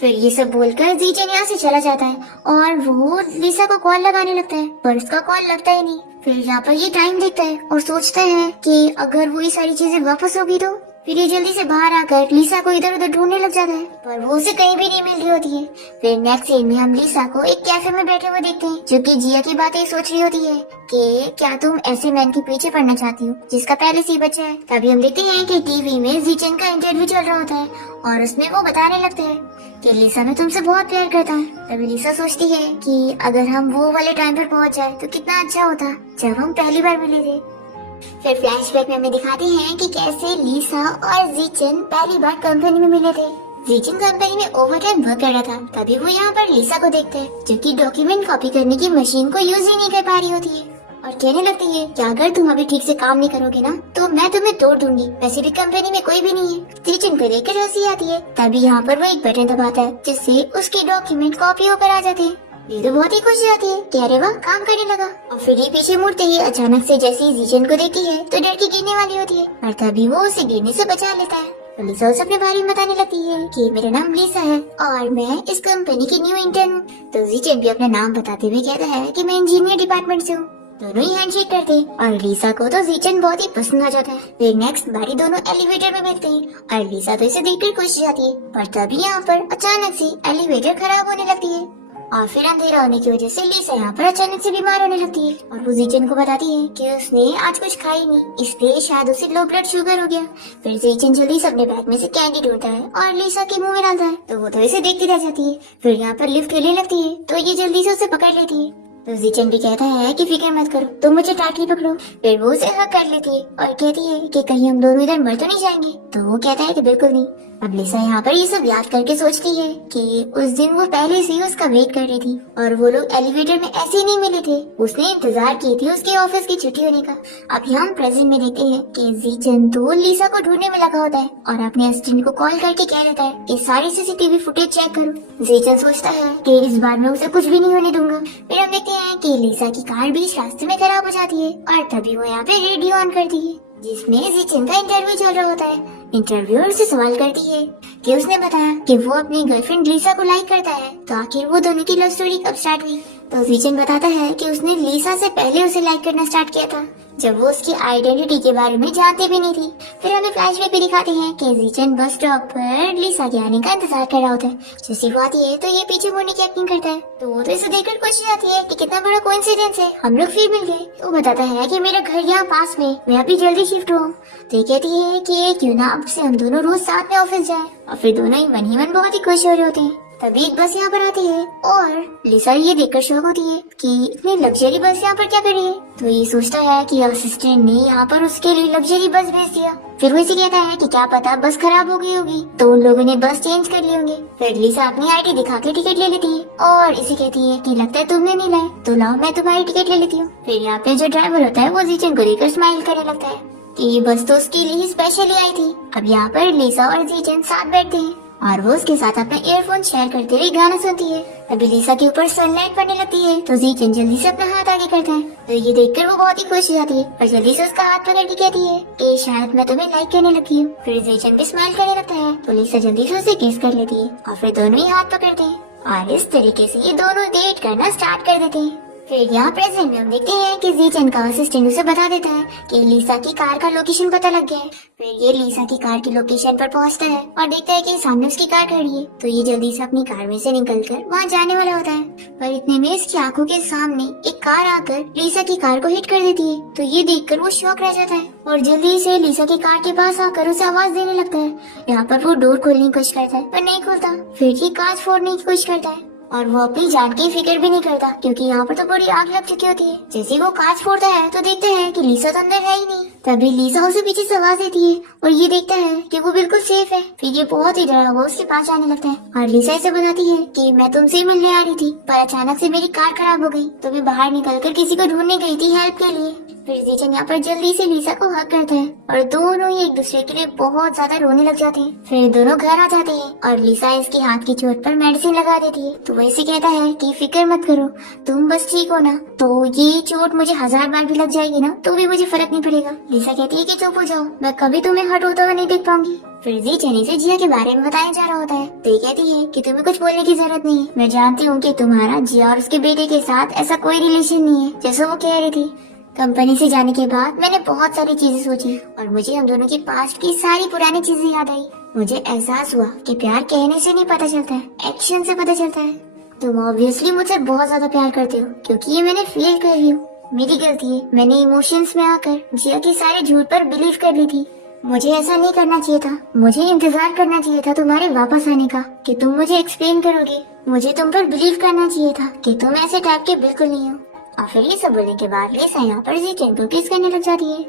फिर ये सब बोलकर जीचन यहाँ से चला जाता है और वो लिसा को कॉल लगाने लगता है, पर उसका कॉल लगता ही नहीं। फिर यहाँ पर ये टाइम देखता है और सोचता है कि अगर वो ये सारी चीजें वापस होगी तो फिर ये जल्दी से बाहर आकर लिसा को इधर उधर ढूंढने लग जाता है, पर वो उसे कहीं भी नहीं मिल रही होती है। फिर नेक्स्ट सीन में हम लिसा को एक कैफे में बैठे हुए देखते हैं, जो कि जिया की बातें सोच रही होती है कि क्या तुम ऐसे मैन के पीछे पड़ना चाहती हो जिसका पहले से ही बच्चा है। तभी हम देखते हैं कि टीवी में जीचन का इंटरव्यू चल रहा होता है और उसमें वो बताने लगते हैं कि लिसा मैं तुमसे बहुत प्यार करता हूँ। तभी लिसा सोचती है कि अगर हम वो वाले टाइम पर पहुँच जाए तो कितना अच्छा होता जब हम पहली बार मिले थे। फिर फ्लैशबैक में हमें दिखाते हैं कि कैसे लिसा और जीचन पहली बार कंपनी में मिले थे। जीचन कंपनी में ओवरटाइम वर्क कर रहा था, तभी वो यहाँ पर लिसा को देखते हैं जो कि डॉक्यूमेंट कॉपी करने की मशीन को यूज ही नहीं कर पा रही होती है, और कहने लगती है कि अगर तुम अभी ठीक से काम नहीं करोगे ना तो मैं तुम्हें तोड़ दूंगी, वैसे भी कंपनी में कोई भी नहीं है। जीचन को देखकर हंसी आती है। तभी यहाँ पर वो एक बटन दबाता है जिससे उसके डॉक्यूमेंट कॉपी होकर आ जाते हैं। ये तो बहुत ही खुशी होती है कि अरे वाह काम करने लगा। और फिर ये पीछे मुड़ते ही अचानक से जैसे ही जीचन को देखती है तो डर के गिरने वाली होती है, और तभी वो उसे गिरने से बचा लेता है। तो लिसा उसे अपने बारे में बताने लगती है कि मेरा नाम लिसा है और मैं इस कंपनी की न्यू इंटर्न हूँ। तो जीचन भी अपना नाम बताते हुए कहता है कि मैं इंजीनियर डिपार्टमेंट से हूँ। दोनों ही हैंडशेक करते हैं और लिसा को तो जीचन बहुत ही पसंद आ जाता है। फिर नेक्स्ट बारी दोनों एलिवेटर में बैठते हैं और लिसा तो इसे देखकर खुश हो जाती है, पर तभी यहाँ पर अचानक से एलिवेटर खराब होने लगती है और फिर अंधेरा होने की वजह से लिसा यहाँ पर अचानक से बीमार होने लगती है। और वो जीचन को बताती है कि उसने आज कुछ खाई नहीं, इसलिए शायद उसे लो ब्लड शुगर हो गया। फिर जीचन जल्दी से अपने बैग में से कैंडी ढूंढता है और लिसा के मुंह में डालता है, तो वो तो इसे देखती रह जाती है। फिर यहाँ पर लिफ्ट हिलने लगती है तो ये जल्दी से उसे पकड़ लेती है। तो जीचन भी कहता है कि फिक्र मत करो, तुम मुझे टाइटली पकड़ो। फिर वो उसे हक कर लेती है और कहती है कि कहीं हम दोनों इधर मर तो नहीं जाएंगे। तो वो कहता है कि बिल्कुल नहीं। अब लिसा यहाँ पर ये सब याद करके सोचती है कि उस दिन वो पहले से ही उसका वेट कर रही थी और वो लोग एलिवेटर में ऐसे ही नहीं मिले थे, उसने इंतजार की थी उसके ऑफिस की छुट्टी होने का। अभी हम प्रेजेंट में देखते हैं कि जीचन तो लिसा को ढूंढने में लगा होता है और अपने असिस्टेंट को कॉल करके कह देता है कि सारी सीसीटीवी फुटेज चेक करो। जीचन सोचता है कि इस बार मैं उसे कुछ भी नहीं होने दूंगा। फिर हम देखते हैं कि लिसा की कार बीच रास्ते में खराब हो जाती है और तभी वो यहाँ पे रेडियो ऑन करती है जिसमें जीचन का इंटरव्यू चल रहा होता है। इंटरव्यूअर से सवाल करती है कि उसने बताया कि वो अपनी गर्लफ्रेंड लिसा को लाइक करता है, तो आखिर वो दोनों की लव स्टोरी कब स्टार्ट हुई। तो जीचन बताता है कि उसने लिसा से पहले उसे लाइक करना स्टार्ट किया था जब वो उसकी आइडेंटिटी के बारे में जानती भी नहीं थी। फिर हमें फ्लैशबैक भी दिखाते हैं कि जीचन बस स्टॉप पर लिसा के आने का इंतजार कर रहा होता है। जैसे वो आती है तो ये पीछे मुड़ने की एक्टिंग करता है, तो वो तो इसे देखकर खुश हो जाती है कि कितना बड़ा कोइंसिडेंस है, हम लोग फिर मिल गए। वो बताता है कि मेरा घर यहाँ पास में, मैं अभी जल्दी शिफ्ट हुआ। तो ये कहती है कि क्यों ना अब से हम दोनों रोज साथ में ऑफिस जाए, और फिर दोनों ही मन बहुत ही खुश हो रहे होते हैं। तभी एक बस यहाँ पर आती है और लिसा ये देखकर शॉक होती है कि इतनी लग्जरी बस यहाँ पर क्या कर रही है। तो ये सोचता है कि असिस्टेंट ने यहाँ पर उसके लिए लग्जरी बस भेज दिया। फिर वो इसे कहता है कि क्या पता बस खराब हो गई होगी, तो उन लोगों ने बस चेंज कर ली होंगी। फिर लिसा अपनी आईडी दिखा के टिकट ले लेती है और इसे कहती है कि लगता है तुमने नहीं लाए, तो लाओ मैं तुम्हारी टिकट ले लेती हूँ। फिर यहाँ पे जो ड्राइवर होता है वो जीचन को देखकर स्माइल करने लगता है कि ये बस तो उसके लिए ही स्पेशली आई थी। अब यहाँ पर लिसा और जीचन साथ बैठते हैं और वो उसके साथ अपना ईयरफोन शेयर करते हुए गाना सुनती है। अभी लिसा के ऊपर सनलाइट पड़ने लगती है तो जीचन जल्दी से अपना हाथ आगे करता है। तो ये देखकर वो बहुत ही खुश हो जाती है और जल्दी से उसका हाथ पकड़ के कहती है कि शायद मैं तुम्हें लाइक करने लगी हूँ। फिर जीचन भी स्माइल करने लगता है तो लिसा जल्दी से उसे किस कर लेती है और फिर दोनों ही हाथ पकड़ते हैं और इस तरीके से ये दोनों डेट करना स्टार्ट कर देते हैं। फिर यहाँ प्रेजेंट में हम देखते हैं कि जीचन का असिस्टेंट उसे बता देता है कि लिसा की कार का लोकेशन पता लग गया है। फिर ये लिसा की कार की लोकेशन पर पहुँचता है और देखता है कि सामने उसकी कार खड़ी है। तो ये जल्दी से अपनी कार में से निकलकर वहाँ जाने वाला होता है, पर इतने में इसकी आंखों के सामने एक कार आकर लिसा की कार को हिट कर देती है। तो ये देखकर वो शॉक रह जाता है और जल्दी से लिसा की कार के पास आकर उसे आवाज देने लगता है। यहाँ पर वो डोर खोलने की कोशिश करता है पर नहीं खुलता। फिर ये कांच फोड़ने की कोशिश करता है और वो अपनी जान की फिक्र भी नहीं करता क्योंकि यहाँ पर तो बड़ी आग लग चुकी होती है। जैसे वो कांच फोड़ता है तो देखता है कि लिसा तो अंदर है ही नहीं। तभी लिसा उसे पीछे से आवाज देती है और ये देखता है कि वो बिल्कुल सेफ है। फिर ये बहुत ही डरा हुआ उसके पास आने लगता है और लिसा इसे बताती है कि मैं तुमसे मिलने आ रही थी पर अचानक से मेरी कार खराब हो गई, तो मैं बाहर निकलकर किसी को ढूंढने गई थी हेल्प के लिए। फिर जीचन यहाँ पर जल्दी से लिसा को हक करता है और दोनों ही एक दूसरे के लिए बहुत ज्यादा रोने लग जाते हैं। फिर दोनों घर आ जाते हैं और लिसा इसके हाथ की चोट पर मेडिसिन लगा देती है। तो वैसे कहता है कि फिक्र मत करो, तुम बस ठीक हो ना, तो ये चोट मुझे 1000 बार भी लग जाएगी ना तो भी मुझे फर्क नहीं पड़ेगा। लिसा कहती है कि चुप हो जाओ, मैं कभी तुम्हें हर्ट होता हुआ नहीं देख पाऊंगी। फिर जीचन से जिया के बारे में बताया जा रहा होता है तो ये कहती है कि तुम्हें कुछ बोलने की जरूरत नहीं है, मैं जानती हूँ कि तुम्हारा जिया और उसके बेटे के साथ ऐसा कोई रिलेशन नहीं है जैसा वो कह रही थी। कंपनी से जाने के बाद मैंने बहुत सारी चीजें सोची और मुझे हम दोनों की पास्ट की सारी पुरानी चीजें याद आई। मुझे एहसास हुआ कि प्यार कहने से नहीं पता चलता है, एक्शन से पता चलता है। तुम ऑब्वियसली मुझसे बहुत ज्यादा प्यार करते हो क्योंकि ये मैंने फील कर रही हूँ। मेरी गलती है, मैंने इमोशंस में आकर जिया के सारे झूठ पर बिलीव कर ली थी। मुझे ऐसा नहीं करना चाहिए था, मुझे इंतजार करना चाहिए था तुम्हारे वापस आने का कि तुम मुझे एक्सप्लेन करोगे। मुझे तुम पर बिलीव करना चाहिए था कि तुम ऐसे टाइप के बिल्कुल नहीं हो। और फिर ये सब बोलने के बाद लिसा यहाँ पर जीचन को किस करने लग जाती है।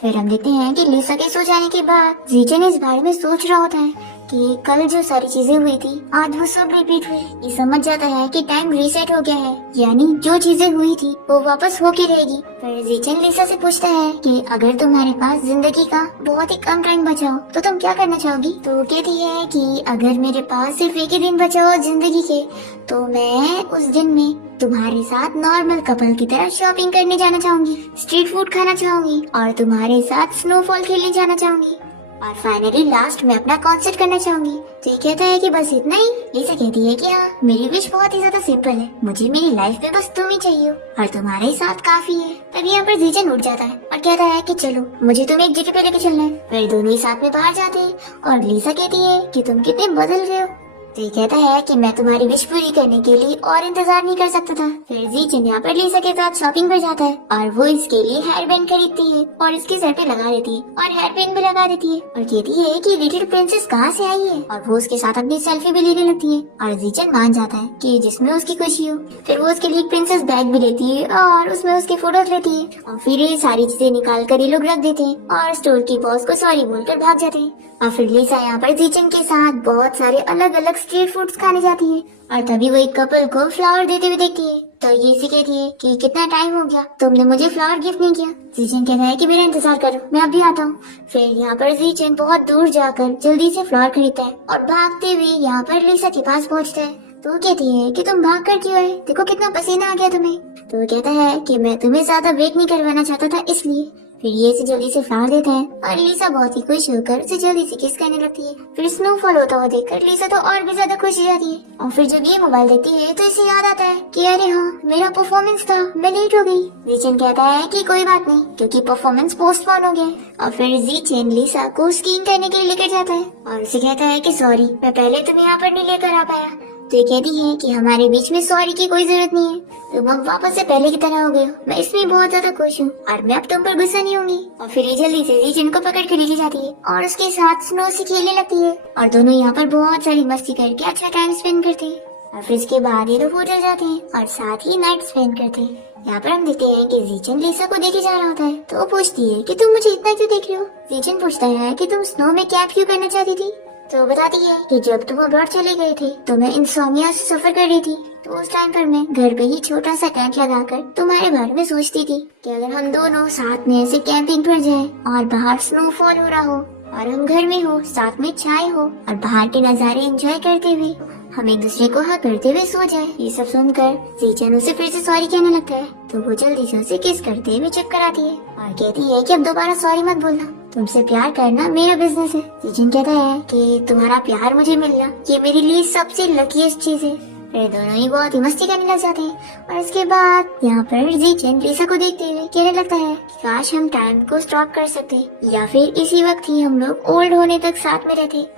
फिर हम देखते हैं कि लिसा के सो जाने के बाद जीचन इस बारे में सोच रहा होता है कि कल जो सारी चीजें हुई थी आज वो सब रिपीट हुई। ये समझ जाता है कि टाइम रीसेट हो गया है, यानी जो चीजें हुई थी वो वापस होके रहेगी। फिर जीचन लिसा से पूछता है कि अगर तुम्हारे पास जिंदगी का बहुत ही कम टाइम बचा हो तो तुम क्या करना चाहोगी। तो वो कहती है कि अगर मेरे पास सिर्फ एक ही दिन बचा हो जिंदगी के तो मैं उस दिन में तुम्हारे साथ नॉर्मल कपल की तरह शॉपिंग करने जाना चाहूंगी, स्ट्रीट फूड खाना चाहूंगी और तुम्हारे साथ स्नोफॉल खेलने जाना चाहूंगी और फाइनली लास्ट में अपना कॉन्सर्ट करना चाहूंगी। तो ये कहता है कि बस इतना ही। लिसा कहती है कि हाँ, मेरी विश बहुत ही ज्यादा सिंपल है, मुझे मेरी लाइफ में बस तुम ही चाहिए हो और तुम्हारे ही साथ काफी है। तभी यहाँ पर जीचन उठ जाता है और कहता है कि चलो मुझे तुम्हें एक जगह पे लेके चलना है। फिर दोनों ही साथ में बाहर जाते हैं और लिसा कहती है कि तुम कितने बदल गए हो। तो ये कहता है कि मैं तुम्हारी विश पूरी करने के लिए और इंतजार नहीं कर सकता था। फिर जीचन यहाँ पर लिसा के साथ शॉपिंग पर जाता है और वो इसके लिए हेयर बैंड खरीदती है और इसके सर पे लगा देती है और हेयर पिन भी लगा देती है और कहती है कि लिटिल प्रिंसेस कहाँ से आई है और वो उसके साथ अपनी सेल्फी भी लेने लगती है और जीचन मान जाता है कि जिसमें उसकी खुशी हो। फिर वो उसके लिए प्रिंसेस बैग भी लेती है और उसमें उसकी फोटोज लेती है और फिर ये सारी चीजें निकाल कर ये लोग रख देते हैं और स्टोर की बॉस को सॉरी बोलकर भाग जाते हैं। और फिर लिसा यहाँ पर जीचन के साथ बहुत सारे अलग अलग स्ट्रीट फूड्स खाने जाती है और तभी वो एक कपल को फ्लावर देते हुए देखती है। तो ये इसे कहती है कि कितना टाइम हो गया, तुमने मुझे फ्लावर गिफ्ट नहीं किया। जीचन कहता है कि मेरा इंतजार करो, मैं अभी आता हूँ। फिर यहाँ पर जीचन बहुत दूर जाकर जल्दी से फ्लावर खरीदता है और भागते हुए यहाँ पर लिसा के पास पहुँचता है। तो वो कहती है कि तुम भाग कर क्यों आए, देखो कितना पसीना आ गया तुम्हें। तो वो कहता है कि मैं तुम्हें ज्यादा वेट नहीं करवाना चाहता था इसलिए। फिर ये इसे जल्दी से फाड़ देता है और लिसा बहुत ही खुश होकर उसे जल्दी से किस करने लगती है। फिर स्नोफॉल होता हुआ देखकर लिसा तो और भी ज्यादा खुश हो जाती है। और फिर जब ये मोबाइल देखती है तो इसे याद आता है कि अरे हाँ, मेरा परफॉर्मेंस था, मैं लेट हो गई। जीचेन कहता है कि कोई बात नहीं, क्योंकि परफॉर्मेंस पोस्टपोन हो गया। और फिर जीचेन लिसा को स्कीइंग करने के लिए लेकर जाता है और उसे कहता है कि सॉरी, मैं पहले तुम्हें यहाँ पर नहीं लेकर आ पाया। तो ये कहती है कि हमारे बीच में सॉरी की कोई जरूरत नहीं है, तुम अब वापस से पहले की तरह हो गए हो। मैं इसमें बहुत ज्यादा खुश हूँ और मैं अब तुम पर गुस्सा नहीं होंगी। और फिर ये जल्दी से जीचेन को पकड़ के लेके जाती है और उसके साथ स्नो से खेलने लगती है और दोनों यहाँ पर बहुत सारी मस्ती करके अच्छा टाइम स्पेंड करते हैं। और फिर इसके बाद ये लोग होटल जाते हैं और साथ ही नाइट स्पेंड करते हैं। यहाँ पर हम देखते हैं कि जीचेन लिसा को देखे जा रहा होता है तो वो पूछती है कि तुम मुझे इतना क्यों देख रहे हो। जीचेन पूछता है कि तुम स्नो में कैंप क्यों करना चाहती थी। तो बताती है कि जब तुम अब्रॉड चले गए थे तो मैं इंसोम्निया से सफर कर रही थी, तो उस टाइम पर मैं घर पे ही छोटा सा टेंट लगाकर तुम्हारे बारे में सोचती थी कि अगर हम दोनों साथ में ऐसे कैंपिंग पर जाएं और बाहर स्नोफॉल हो रहा हो और हम घर में हो, साथ में चाय हो और बाहर के नजारे एंजॉय करते हुए हम एक दूसरे को हक करते हुए सो जाए। ये सब सुनकर जीचेन उसे फिर से सॉरी कहने लगता है तो वो जल्दी से उसे किस करते हुए चुप कराती है और कहती है कि अब दोबारा सॉरी मत बोलना, तुमसे प्यार करना मेरा बिजनेस है। जीचेन कहता है कि तुम्हारा प्यार मुझे मिलना ये मेरे लिए सबसे लकीएस्ट चीज है। फिर दोनों ही बहुत ही मस्ती करने लग जाते हैं और इसके बाद यहाँ पर जीचेन लिसा को देखते हुए कहने लगता है कि काश हम टाइम को स्टॉप कर सकते या फिर इसी वक्त ही हम लोग ओल्ड होने तक साथ में रहते।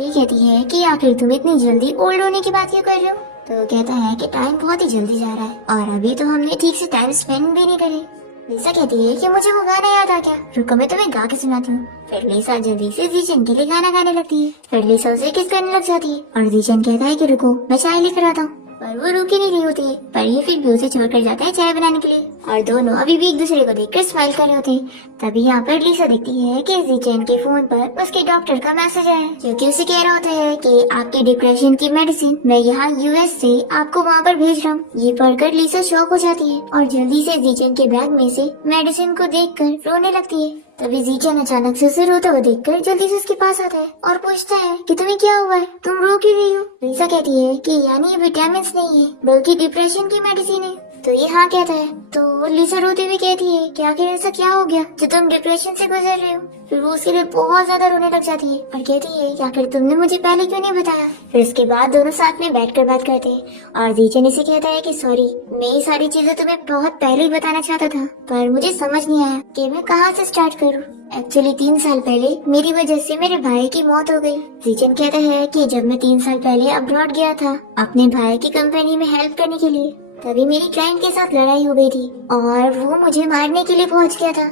ये कहती है कि आखिर तुम इतनी जल्दी ओल्ड होने की बात क्यों कर रहे हो। तो वो कहता है कि टाइम बहुत ही जल्दी जा रहा है और अभी तो हमने ठीक से टाइम स्पेंड भी नहीं करे। लिसा कहती है कि मुझे वो गाना याद आ गया, रुको मैं तुम्हें गा के सुनाती हूँ। फिर लिसा जल्दी से जीचेन के लिए गाना गाने लगती है। फिर लिसा उसे किस करने लग जाती है और जीचेन कहता है कि रुको मैं चाय लेकर आता हूँ, पर वो रुकी नहीं रही होती है। पर ये फिर भी उसे छोड़कर जाता है चाय बनाने के लिए और दोनों अभी भी एक दूसरे को देखकर स्माइल कर रहे होते हैं। तभी यहाँ पर लिसा देखती है कि जीचेन के फोन पर उसके डॉक्टर का मैसेज आया जो कि उसे कह रहा होता है कि आपके डिप्रेशन की मेडिसिन मैं यहाँ यूएस से आपको वहाँ पर भेज रहा हूँ। ये पढ़कर लिसा शॉक हो जाती है और जल्दी से जीचेन के बैग में से मेडिसिन को देखकर रोने लगती है। तभी जीचेन अचानक से उसे रोते हुए देखकर जल्दी से उसके पास आता है और पूछता है कि तुम्हें क्या हुआ है, तुम रो क्यों रही हो। लिसा कहती है कि यानी ये विटामिन नहीं है बल्कि डिप्रेशन की मेडिसिन है। तो ये हाँ कहता है तो लिसा रोते हुए कहती है कि आखिर ऐसा क्या हो गया जो तुम डिप्रेशन से गुजर रहे हो। फिर वो उसके लिए बहुत ज्यादा रोने लग जाती है और कहती है कि आखिर तुमने मुझे पहले क्यों नहीं बताया। फिर इसके बाद दोनों साथ में बैठकर बात करते हैं और जीचेन इसे कहता है कि सॉरी मैं ये सारी चीजें तुम्हें बहुत पहले ही बताना चाहता था पर मुझे समझ नहीं आया कि मैं कहाँ से स्टार्ट करूँ। एक्चुअली 3 साल पहले मेरी वजह से मेरे भाई की मौत हो गई। जीचेन कहता है कि जब मैं 3 साल पहले अब्रॉड गया था अपने भाई की कंपनी में हेल्प करने के लिए, तभी मेरी क्लाइंट के साथ लड़ाई हो गई थी और वो मुझे मारने के लिए पहुंच गया था।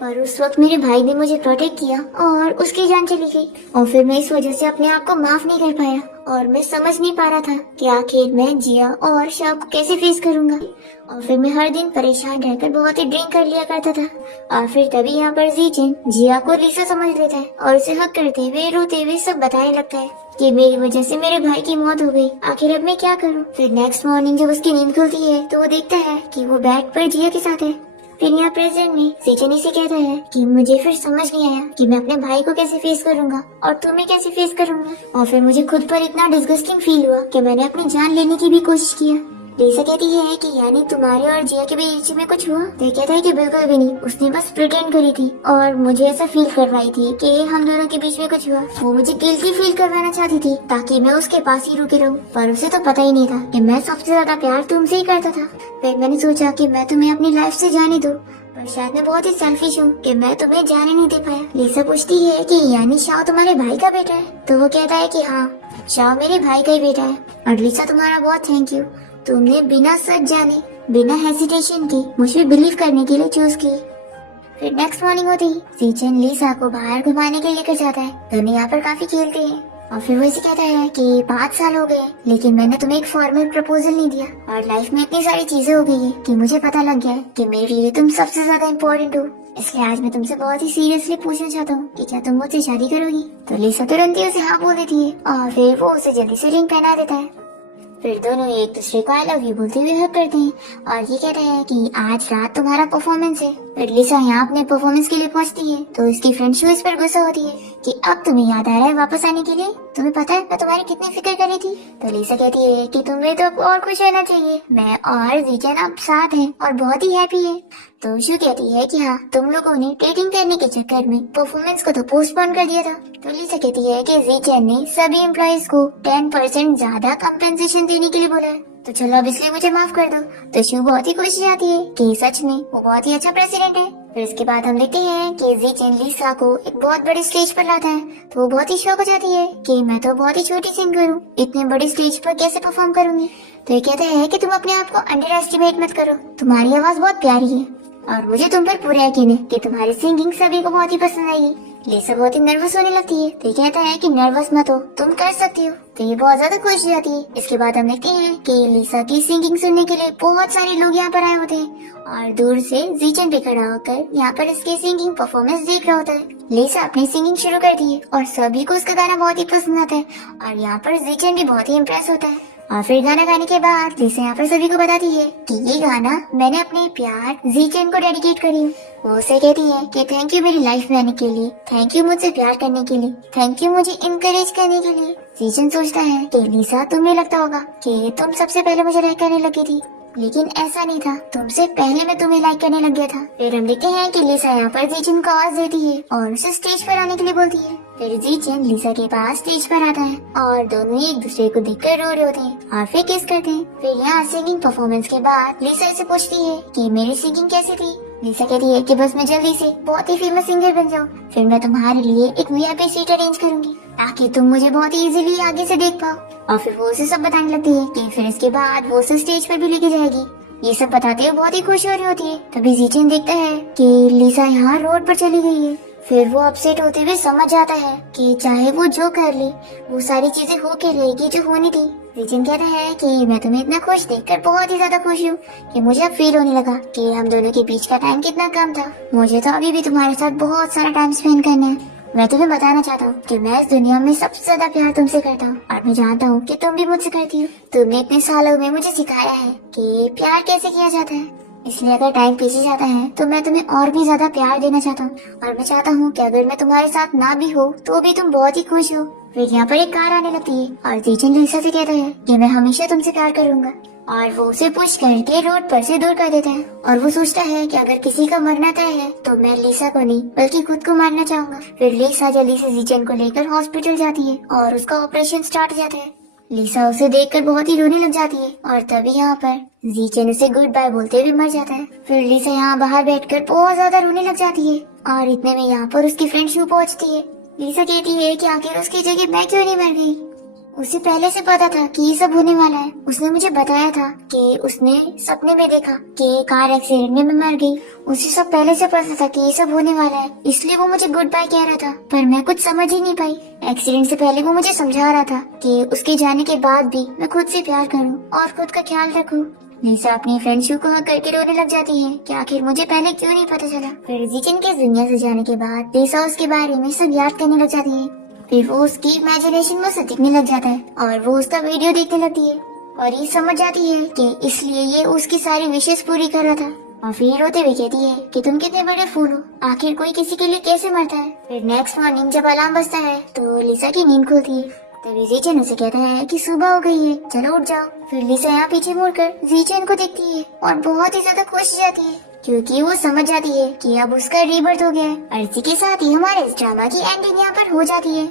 पर उस वक्त मेरे भाई ने मुझे प्रोटेक्ट किया और उसकी जान चली गई और फिर मैं इस वजह से अपने आप को माफ नहीं कर पाया और मैं समझ नहीं पा रहा था कि आखिर मैं जिया और शव को कैसे फेस करूंगा। और फिर मैं हर दिन परेशान रहकर बहुत ही ड्रिंक कर लिया करता था। और फिर तभी यहाँ पर जीचेन जिया को लिसा समझ लेता है और उसे हक करते हुए रोते हुए सब बताने लगता है कि मेरी वजह से मेरे भाई की मौत हो गई, आखिर अब मैं क्या करूँ। फिर नेक्स्ट मॉर्निंग जब उसकी नींद खुलती है तो वो देखता है कि वो बेड पर जिया के साथ है। फिर यहाँ प्रेजेंट में जीचेन से कहता है कि मुझे फिर समझ नहीं आया कि मैं अपने भाई को कैसे फेस करूंगा और तुम्हें कैसे फेस करूंगा। और फिर मुझे खुद पर इतना डिस्गस्टिंग फील हुआ कि मैंने अपनी जान लेने की भी कोशिश किया। लिसा कहती है कि यानी तुम्हारे और जिया के बीच में कुछ हुआ। तो कहता है कि बिल्कुल भी नहीं, उसने बस प्रिटेंड करी थी और मुझे ऐसा फील करवाई थी कि हम दोनों के बीच में कुछ हुआ। वो मुझे गिल्टी फील करवाना चाहती थी ताकि मैं उसके पास ही रुके रहूं, पर उसे तो पता ही नहीं था कि मैं सबसे ज्यादा प्यार तुमसे ही करता था। फिर मैंने सोचा कि मैं तुम्हें अपनी लाइफ से जाने दूं, पर शायद मैं बहुत ही सेल्फिश हूँ कि मैं तुम्हें जाने नहीं दे पाया। लिसा पूछती है कि यानी शाओ तुम्हारे भाई का बेटा है। तो वो कहता है कि हाँ, शाओ मेरे भाई का ही बेटा है। और लिसा तुम्हारा बहुत थैंक यू, तुमने बिना सच जाने बिना हेसिटेशन के मुझे बिलीव करने के लिए चूज की। फिर नेक्स्ट मॉर्निंग होती ही जीचेन लिसा को बाहर घुमाने के लिए लेकर जाता है। दोनों यहाँ पर काफी खेलते हैं और फिर वो इसे कहता है कि 5 साल हो गए लेकिन मैंने तुम्हें एक फॉर्मल प्रपोजल नहीं दिया और लाइफ में इतनी सारी चीजें हो गई है कि मुझे पता लग गया है कि मेरे लिए तुम सबसे ज्यादा इम्पोर्टेंट हो। इसलिए आज मैं तुमसे बहुत ही सीरियसली पूछना चाहता हूँ कि क्या तुम मुझसे शादी करोगी। तो लिसा तुरंत ही उसे हाँ बोल देती है और फिर वो उसे जल्दी से रिंग पहना देता है। फिर दोनों एक दूसरे को आई लव यू बोलते हुए हक करते हैं और ये कहते हैं कि आज रात तुम्हारा परफॉर्मेंस है। फिर लिसा यहाँ अपने परफॉर्मेंस के लिए पहुँचती है तो इसकी फ्रेंड शो इस पर गुस्सा होती है कि अब तुम्हें याद आ रहा है वापस आने के लिए? तुम्हें पता है मैं तुम्हारी कितनी फिक्र कर रही थी। तो लिसा कहती है कि तुम्हें तो अब और खुश होना चाहिए, मैं और जीचन अब साथ हैं और बहुत ही हैप्पी है। तो शू कहती है कि हाँ, तुम लोगों ने डेटिंग करने के चक्कर में परफॉर्मेंस को तो पोस्टपोन कर दिया था। तो लिसा कहती है कि जीचन ने सभी एम्प्लॉइज को 10% ज्यादा कंपेंसेशन देने के लिए बोला है, तो चलो अब इसलिए मुझे माफ कर दो। तो शू बहुत ही खुश हो जाती है कि सच में वो बहुत ही अच्छा प्रेसिडेंट है। फिर इसके बाद हम देखते हैं कि जीचन लिसा को एक बहुत बड़े स्टेज पर लाता है, तो वो बहुत ही शौक हो जाती है कि मैं तो बहुत ही छोटी सिंगर हूँ, इतने बड़े स्टेज पर कैसे परफॉर्म करूंगी। तो ये कहता है कि तुम अपने आप को अंडर एस्टिमेट मत करो, तुम्हारी आवाज बहुत प्यारी है और मुझे तुम पर पूरा यकीन है कि तुम्हारी सिंगिंग सभी को बहुत ही पसंद आएगी। लिसा बहुत ही नर्वस होने लगती है, तो ये कहता है कि नर्वस मत हो, तुम कर सकती हो। तो ये बहुत ज्यादा खुश हो जाती है। इसके बाद हम देखते हैं कि लिसा की सिंगिंग सुनने के लिए बहुत सारे लोग यहाँ पर आए होते हैं और दूर से जीचन पे खड़ा होकर यहाँ पर इसकी सिंगिंग परफॉर्मेंस देख रहा होता है। लिसा अपनी सिंगिंग शुरू करती है और सभी को उसका गाना बहुत ही पसंद आता है और यहाँ पर जीचन भी बहुत ही इम्प्रेस होता है। और फिर गाना गाने के बाद लिसा यहाँ पर सभी को बताती है कि ये गाना मैंने अपने प्यार जीचन को डेडिकेट करी हूँ। वो उसे कहती है कि थैंक यू मेरी लाइफ में आने के लिए, थैंक यू मुझसे प्यार करने के लिए, थैंक यू मुझे इनकरेज करने के लिए। जीचन सोचता है कि लिसा, तुम्हें लगता होगा कि तुम सबसे पहले मुझे लाइक करने लगी थी, लेकिन ऐसा नहीं था, तुमसे पहले मैं तुम्हें लाइक करने लग गया था। फिर हम देखते हैं कि लिसा यहाँ पर जीचन को आवाज देती है और उसे स्टेज पर आने के लिए बोलती है। फिर जीचन लिसा के पास स्टेज पर आता है और दोनों ही एक दूसरे को देखकर रो रहे होते हैं और फिर किस करते हैं। फिर यहाँ सिंगिंग परफॉर्मेंस के बाद लिसा इसे पूछती है कि मेरी सिंगिंग कैसी थी। लिसा कहती है कि बस मैं जल्दी से बहुत ही फेमस सिंगर बन जाऊँ, फिर मैं तुम्हारे लिए एक वीआईपी सीट अरेंज करूंगी ताकि तुम मुझे बहुत ही इजीली आगे से देख पाओ। और फिर वो उसे सब बताने लगती है कि फिर इसके बाद वो उसे स्टेज पर भी लेके जाएगी। ये सब बताते हुए बहुत ही खुश हो रही होती है। तभी जीचन देखता है कि लिसा यहाँ रोड पर चली गई है। फिर वो अपसेट होते हुए समझ जाता है कि चाहे वो जो कर ले वो सारी चीजें होके रहेगी जो होनी थी। जीचन कहता है कि मैं तुम्हें इतना खुश देखकर बहुत ही ज्यादा खुश हूँ कि मुझे अब फील होने लगा कि हम दोनों के बीच का टाइम कितना कम था। मुझे तो अभी भी तुम्हारे साथ बहुत सारा टाइम स्पेंड करना है। मैं तुम्हें बताना चाहता हूँ कि मैं इस दुनिया में सबसे ज्यादा प्यार तुमसे करता हूँ और मैं जानता हूँ कि तुम भी मुझसे करती हो। तुमने इतने सालों में मुझे सिखाया है कि प्यार कैसे किया जाता है, इसलिए अगर टाइम पीछे जाता है तो मैं तुम्हें और भी ज्यादा प्यार देना चाहता हूँ और मैं चाहता हूँ कि अगर मैं तुम्हारे साथ ना भी हो तो भी तुम बहुत ही खुश हो। फिर यहाँ पर एक कार आने लगती है और जीचन लिसा से कहता है कि मैं हमेशा तुमसे प्यार करूंगा और वो उसे पुश करके रोड पर से दूर कर देता है। और वो सोचता है कि अगर किसी का मरना तय है तो मैं लिसा को नहीं बल्कि खुद को मारना चाहूंगा। फिर लिसा जल्दी से जीचन को लेकर हॉस्पिटल जाती है और उसका ऑपरेशन स्टार्ट हो जाता है। लिसा उसे देखकर बहुत ही रोने लग जाती है और तभी यहाँ पर जीचन उसे गुड बाय बोलते हुए मर जाता है। फिर लिसा यहाँ बाहर बैठकर बहुत ज्यादा रोने लग जाती है और इतने में यहाँ पर उसकी फ्रेंड शू पहुँचती है। लिसा कहती है कि आखिर उसकी जगह मैं क्यों नहीं मर गई। उसे पहले से पता था कि ये सब होने वाला है। उसने मुझे बताया था कि उसने सपने में देखा कि कार एक्सीडेंट में मैं मर गई। उसे सब पहले से पता था कि ये सब होने वाला है, इसलिए वो मुझे गुड बाय कह रहा था, पर मैं कुछ समझ ही नहीं पाई। एक्सीडेंट से पहले वो मुझे समझा रहा था कि उसके जाने के बाद भी मैं खुद से प्यार करूँ और खुद का ख्याल रखूँ। लिसा अपनी फ्रेंड शू को हक करके रोने लग जाती है कि आखिर मुझे पहले क्यों नहीं पता चला। फिर जीचन के दुनिया से जाने के बाद लिसा उसके बारे में सब याद करने लग जाती है। फिर वो उसकी इमेजिनेशन में उसे दिखने लग जाता है और वो उसका वीडियो देखने लगती है और ये समझ जाती है कि इसलिए ये उसकी सारी विशेष पूरी कर रहा था। और फिर रोते हुए कहती है कि तुम कितने बड़े फूल हो, आखिर कोई किसी के लिए कैसे मरता है। फिर नेक्स्ट मॉर्निंग जब अलार्म बजता है तो लिसा की नींद खुलती है। तभी जीचन उसे कहता है कि सुबह हो गई है, चलो उठ जाओ। फिर लिसा यहाँ पीछे मुड़कर जीचन को देखती है और बहुत ही ज्यादा खुश हो जाती है क्योंकि वो समझ जाती है कि अब उसका रीबर्थ हो गया है। और इसी के साथ ही हमारे इस ड्रामा की एंडिंग यहाँ पर हो जाती है।